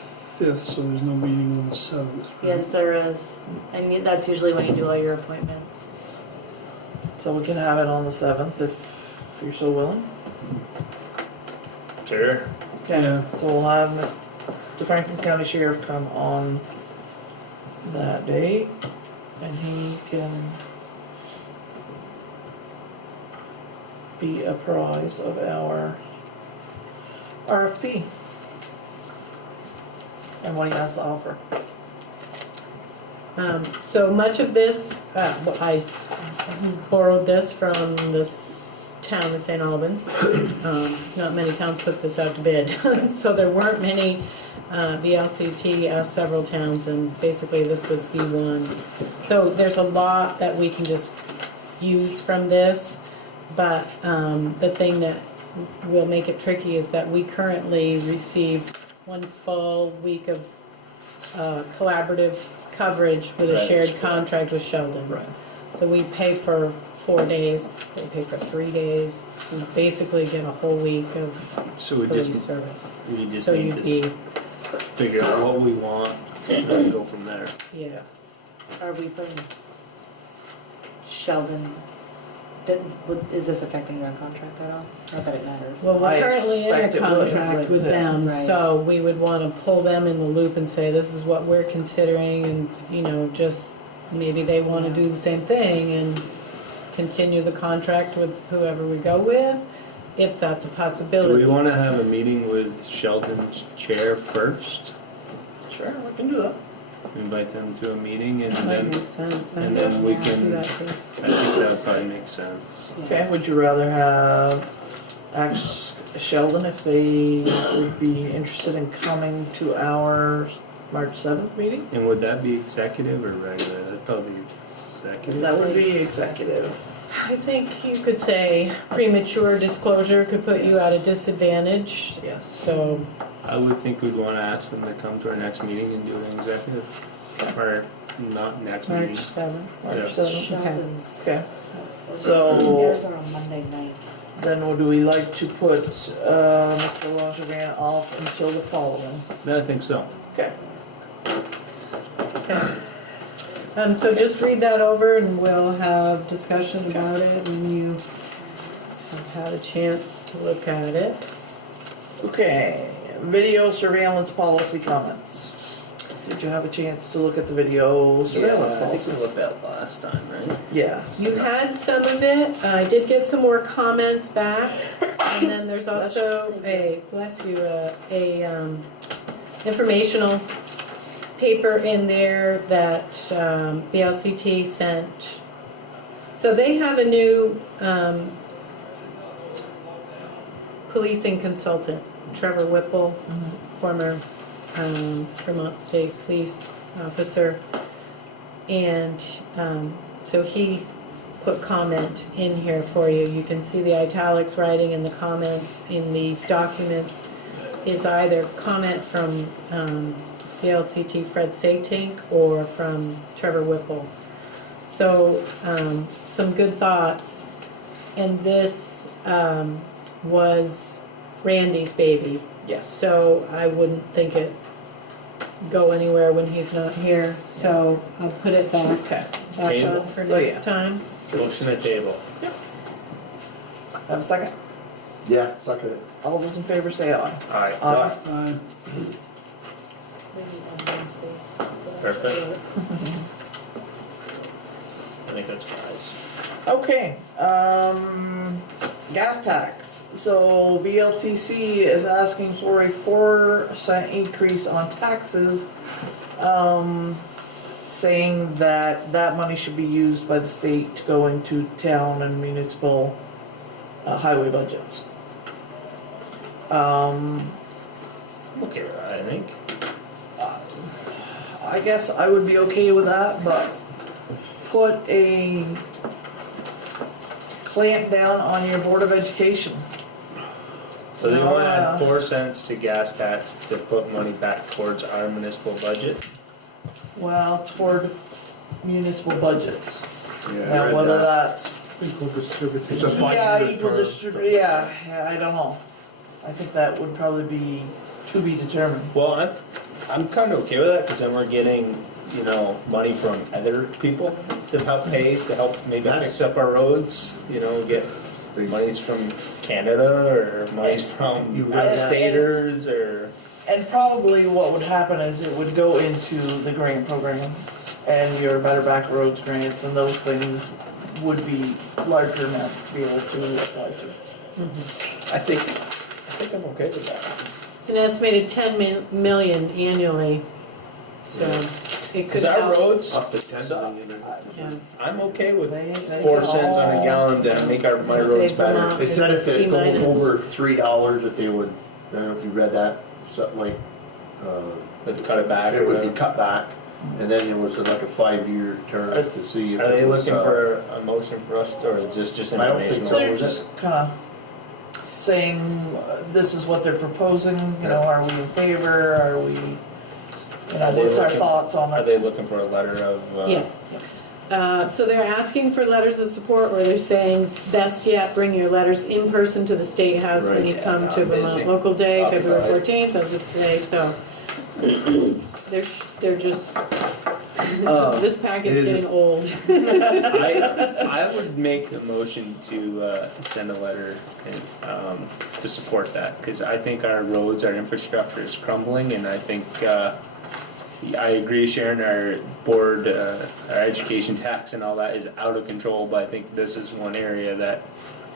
5th, so there's no meeting on the 7th. right? Yes, there is. I mean, that's usually when you do all your appointments. So we can have it on the 7th if you're so willing. Sure. Okay. Yeah. So we'll have the Franklin County Sheriff come on that date, and he can be apprised of our RFP and what he has to offer. So much of this, I borrowed this from this town of St. Albans. It's not many towns put this out to bid, so there weren't many. VLCT asked several towns, and basically this was the one. So there's a lot that we can just use from this, but the thing that will make it tricky is that we currently receive one full week of collaborative coverage with a Right. shared contract with Sheldon. Right. So we pay for 4 days, they pay for 3 days, we basically get a whole week of So we police just service. need So you'd be, to figure out what we want and then go from there. yeah. Are we putting Sheldon, is this affecting their contract at all? Not that it matters. Well, I we're currently in expect a it would, contract with yeah. them, Right. so we would wanna pull them in the loop and say, this is what we're considering, and, you know, just, maybe they wanna do the same thing and continue the contract with whoever we go with, if that's a Do we possibility. want to have a meeting with Sheldon's chair first? Sure, we can do that. Invite them to a meeting and Might then, make sense, I and think. then we Do can, that I first. think that would probably make sense. Okay, would you rather have ask Sheldon if they would be interested in coming to our March 7th meeting? And would that be executive or regular? That'd probably be executive. That would be executive. I think you could say premature disclosure could put you at a disadvantage, Yes. so, I would think we'd want to ask them to come to our next meeting and do an executive. Or not next meeting. March 7th. March Yes. 7th. Sheldon's. Okay. So- Theirs are on Monday nights. Then would we like to put Mr. Langevin off until the following? I think so. Okay. So just read that over and we'll have discussion about it when you have had a chance to look at it. Okay, video surveillance policy comments. Did you have a chance to look at the video surveillance I think policy? we looked at it last time, right? Yeah. You had some of it, I did get some more comments back, and then there's also bless you, informational paper in there that VLCT sent. So they have a new policing consultant, Trevor Whipple, former Vermont State Police officer. And so he put comment in here for you. You can see the italics writing and the comments in these documents is either comment from VLCT Fred Satink or from Trevor Whipple. So some good thoughts. And this was Randy's baby. Yes. So I wouldn't think it go anywhere when he's not here. So I'll put it back Okay. Table. on for So, next time. Motion to table. Have a second? Yeah, suck at it. All those in favor say aye. Aye. Uh, Perfect. I think that's wise. Okay, gas tax. So VLTC is asking for a 4% increase on taxes, saying that that money should be used by the state to go into town and municipal highway budgets. I'm okay with that, I think. I guess I would be okay with that, but put a clamp down on your Board of Education. So they No, want to add 4 cents to gas tax to put money back towards our municipal budget. Well, toward municipal budgets. Yeah, I Now, read whether that. that's, Equal distribution. It's a five-year yeah, equal term. distribute, yeah, I don't know. I think that would probably be to be determined. Well, I'm kind of okay with that because then we're getting, you know, money from other people to help pay, to help maybe That's- fix up our roads, you know, get monies from Canada or monies from You read that? out-of-staters or... And probably what would happen is it would go into the grant program and your Better Back Roads grants, and those things would be larger amounts to be able to apply to. I think I'm okay with that. It's an estimated 10 million annually, so it could Because our help. roads, Up to 10 million. Yeah. I'm okay with They 4 get cents on a all- gallon to make my Say roads better. Vermont. They said if it goes C-minus. over $3 that they would, I don't know if you read that, something like, But cut it back. it or would be whatever. cut back. And then there was like a 5-year term to see if Are they it was, looking for a motion for us to, or is this just I don't think informational? so. They're just kind of saying, this is what they're proposing, you know, are we in favor, are we, you know, Are they what's our looking- thoughts on Are it? they looking for a letter of? Yeah. So they're asking for letters of support, or they're saying, best yet, bring your letters in person to the State House when Right. you come Yeah, to I'm busy. Vermont Local Day, I'll be February by. 14th, of this day, so. They're just, this packet's it is- getting old. I would make a motion to send a letter and, to support that, because I think our roads, our infrastructure is crumbling, and I think, I agree, Sharon, our board, our education tax and all that is out of control, but I think this is one area that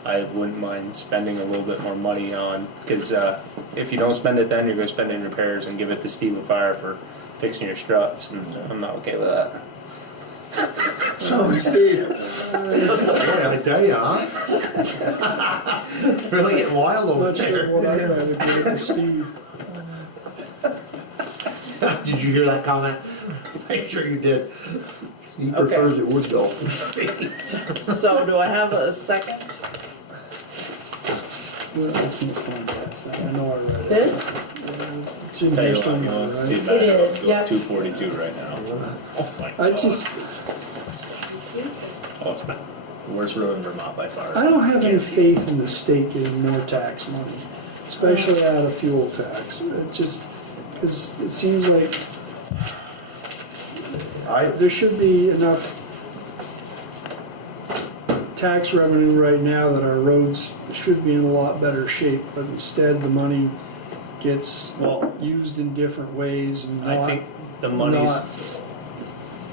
I wouldn't mind spending a little bit more money on, because if you don't spend it then, you're going to spend it in repairs and give it to Steve and Fire for fixing your struts, and I'm not okay with that. So Steve. Boy, I tell you, huh? Really getting wild over Not sure what I there. had to do with Steve. Did you hear that comment? Make sure you did. He prefers it would go. So do I have a second? Well, I can't find that thing. I know I read it. This? It's in Tell here you what, somewhere, you'll see right? that It is, yep. 242 right now. Oh my I God. just, Oh, it's bad. The worst road in Vermont by far. I don't have any faith in the state getting more tax money, especially out of fuel tax. It just, because it seems like there should be enough tax revenue right now that our roads should be in a lot better shape, but instead the money gets Well, used in different ways and I not think The monies,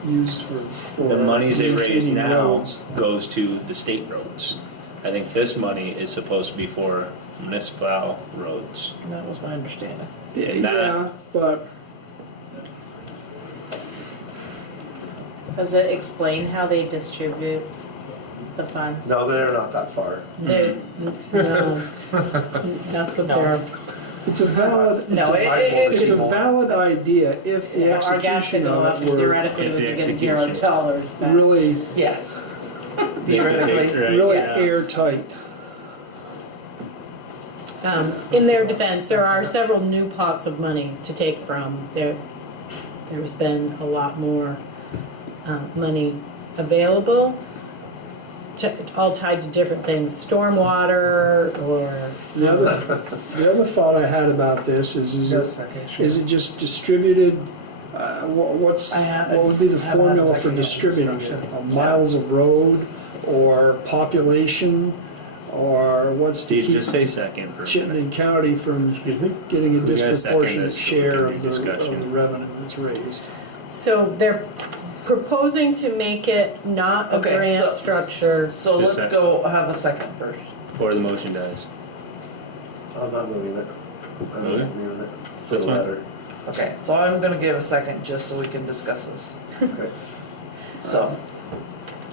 used for. the monies they raise maintaining now roads. goes to the state roads. I think this money is supposed to be for municipal roads. That was my understanding. And that- Yeah, but Does it explain how they distribute the funds? No, they're not that far. They, no, that's what they're, it's a valid, No, it's a should- valid idea if the So our gas could execution go up, of it were theoretically, If we the could get execution. $0 back. really, Yes. They could Theoretically, take- right, really yes. airtight. in their defense, there are several new pots of money to take from. There's been a lot more money available, all tied to different things, stormwater or. The other thought I had about this is Just a second, sure. is it just distributed, what would be the I haven't had a formula for second distributing it? discussion. Miles of road, or population, or what's to Steve, keep just say second for a minute. Chittenden County from Excuse me? getting a We gotta second disproportionate this so we share can of do the discussion. revenue that's raised? So they're proposing to make it not a Okay, grant so- structure. So Just let's sec. go have a second first. Or the motion does. I'm not moving it. I'm not Okay. moving it. That's fine. Letter. Okay, so I'm gonna give a second just so we can discuss this. Okay. So,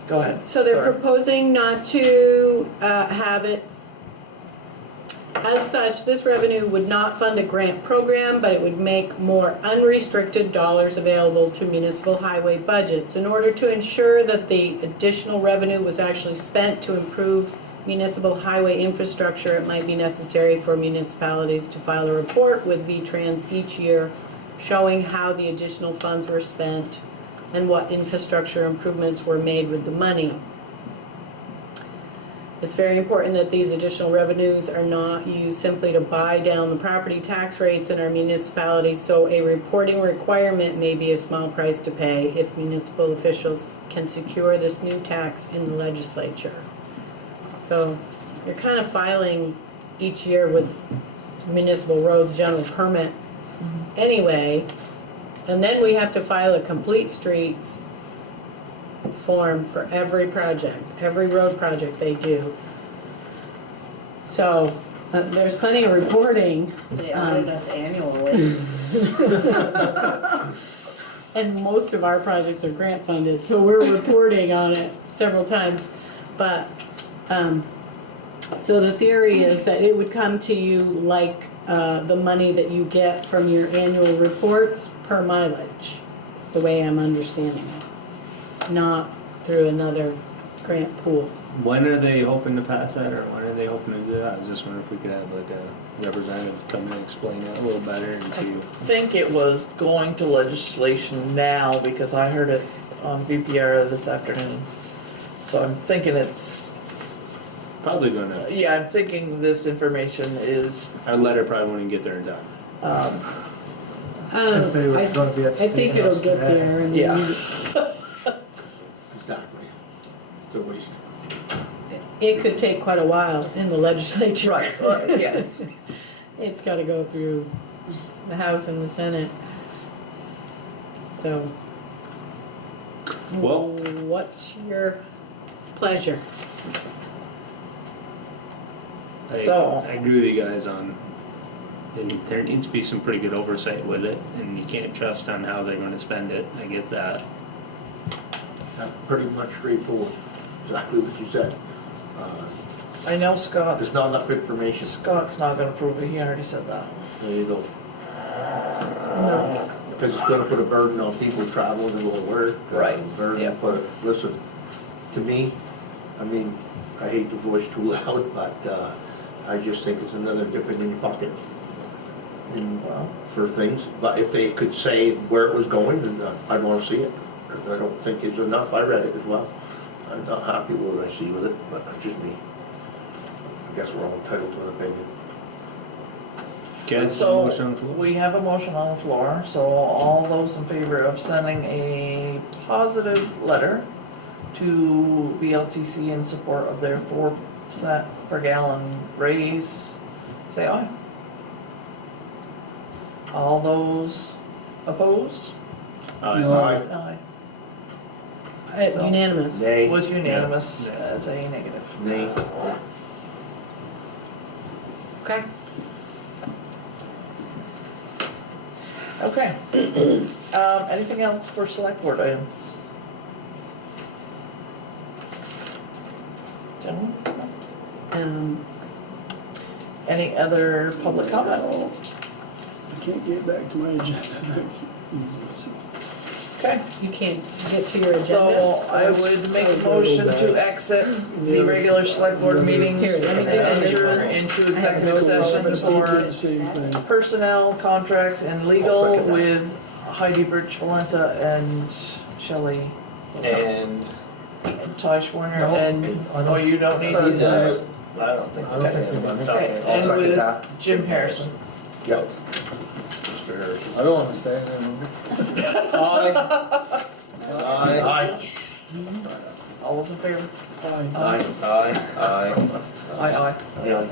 go ahead. So they're Sorry. proposing not to have it. As such, this revenue would not fund a grant program, but it would make more unrestricted dollars available to municipal highway budgets. In order to ensure that the additional revenue was actually spent to improve municipal highway infrastructure, it might be necessary for municipalities to file a report with V-Trans each year showing how the additional funds were spent and what infrastructure improvements were made with the money. It's very important that these additional revenues are not used simply to buy down the property tax rates in our municipalities, so a reporting requirement may be a small price to pay if municipal officials can secure this new tax in the legislature. So you're kind of filing each year with municipal roads general permit anyway, and then we have to file a complete streets form for every project, every road project they do. So there's plenty of reporting, They audit us annually. and most of our projects are grant funded, so we're reporting on it several times. But so the theory is that it would come to you like the money that you get from your annual reports per mileage. It's the way I'm understanding it, not through another grant pool. When are they hoping to pass that, or when are they hoping to do that? I was just wondering if we could have like a representative come and explain it a little better and I see. think it was going to legislation now because I heard it on VPR this afternoon. So I'm thinking it's, Probably gonna, yeah, I'm thinking this information is, our letter probably won't even get there in time. If they were gonna be at I think State it'll House get today. there. And yeah. Exactly. It's a waste. It could take quite a while in the legislature. Right, well, yes. It's got to go through the House and the Senate. So, Well- what's your pleasure? So- I agree with you guys on, and there needs to be some pretty good oversight with it, and you can't trust on how they're gonna spend it, I get that. That's pretty much straightforward. Exactly what you said. I know Scott's There's not enough information. Scott's not gonna approve it, he already said that. There you go. No. Because it's gonna put a burden on people traveling to go to work. Right, Burden, yeah. but listen, to me, I mean, I hate the voice too loud, but I just think it's another dip in your pocket for things. But if they could say where it was going, then I'd wanna see it. 'Cause I don't think it's enough. I read it as well. I'm not happy with what I see with it, but that's just me. I guess we're all entitled to an opinion. Okay, So, motion on the floor. we have a motion on the floor, so all those in favor of sending a positive letter to VLTC in support of their 4 cent per gallon raise, say aye. All those opposed? No. Aye. Unanimous. Nay. Was unanimous as a negative. Nay. Okay. Okay. Anything else for select board items? Gentlemen? Any other public comment? I can't get back to my agenda. Okay, You can't get to your agenda? so I would make a motion to exit the regular select board meeting Here, let me and get this enter one. into executive session Steve did for the same thing. personnel, contracts, and I'll legal second that. with Heidi Birch Valenta and Shelley And Tosh Warner No, and, I don't- oh, you don't need Uh, these? yes, I don't think. I don't think we do. Okay, I'll and second with that. Jim Harrison. Yep. I don't want to stay there. Aye. Aye. All those in favor? Aye. Aye. Aye. Aye. Aye, aye. Aye.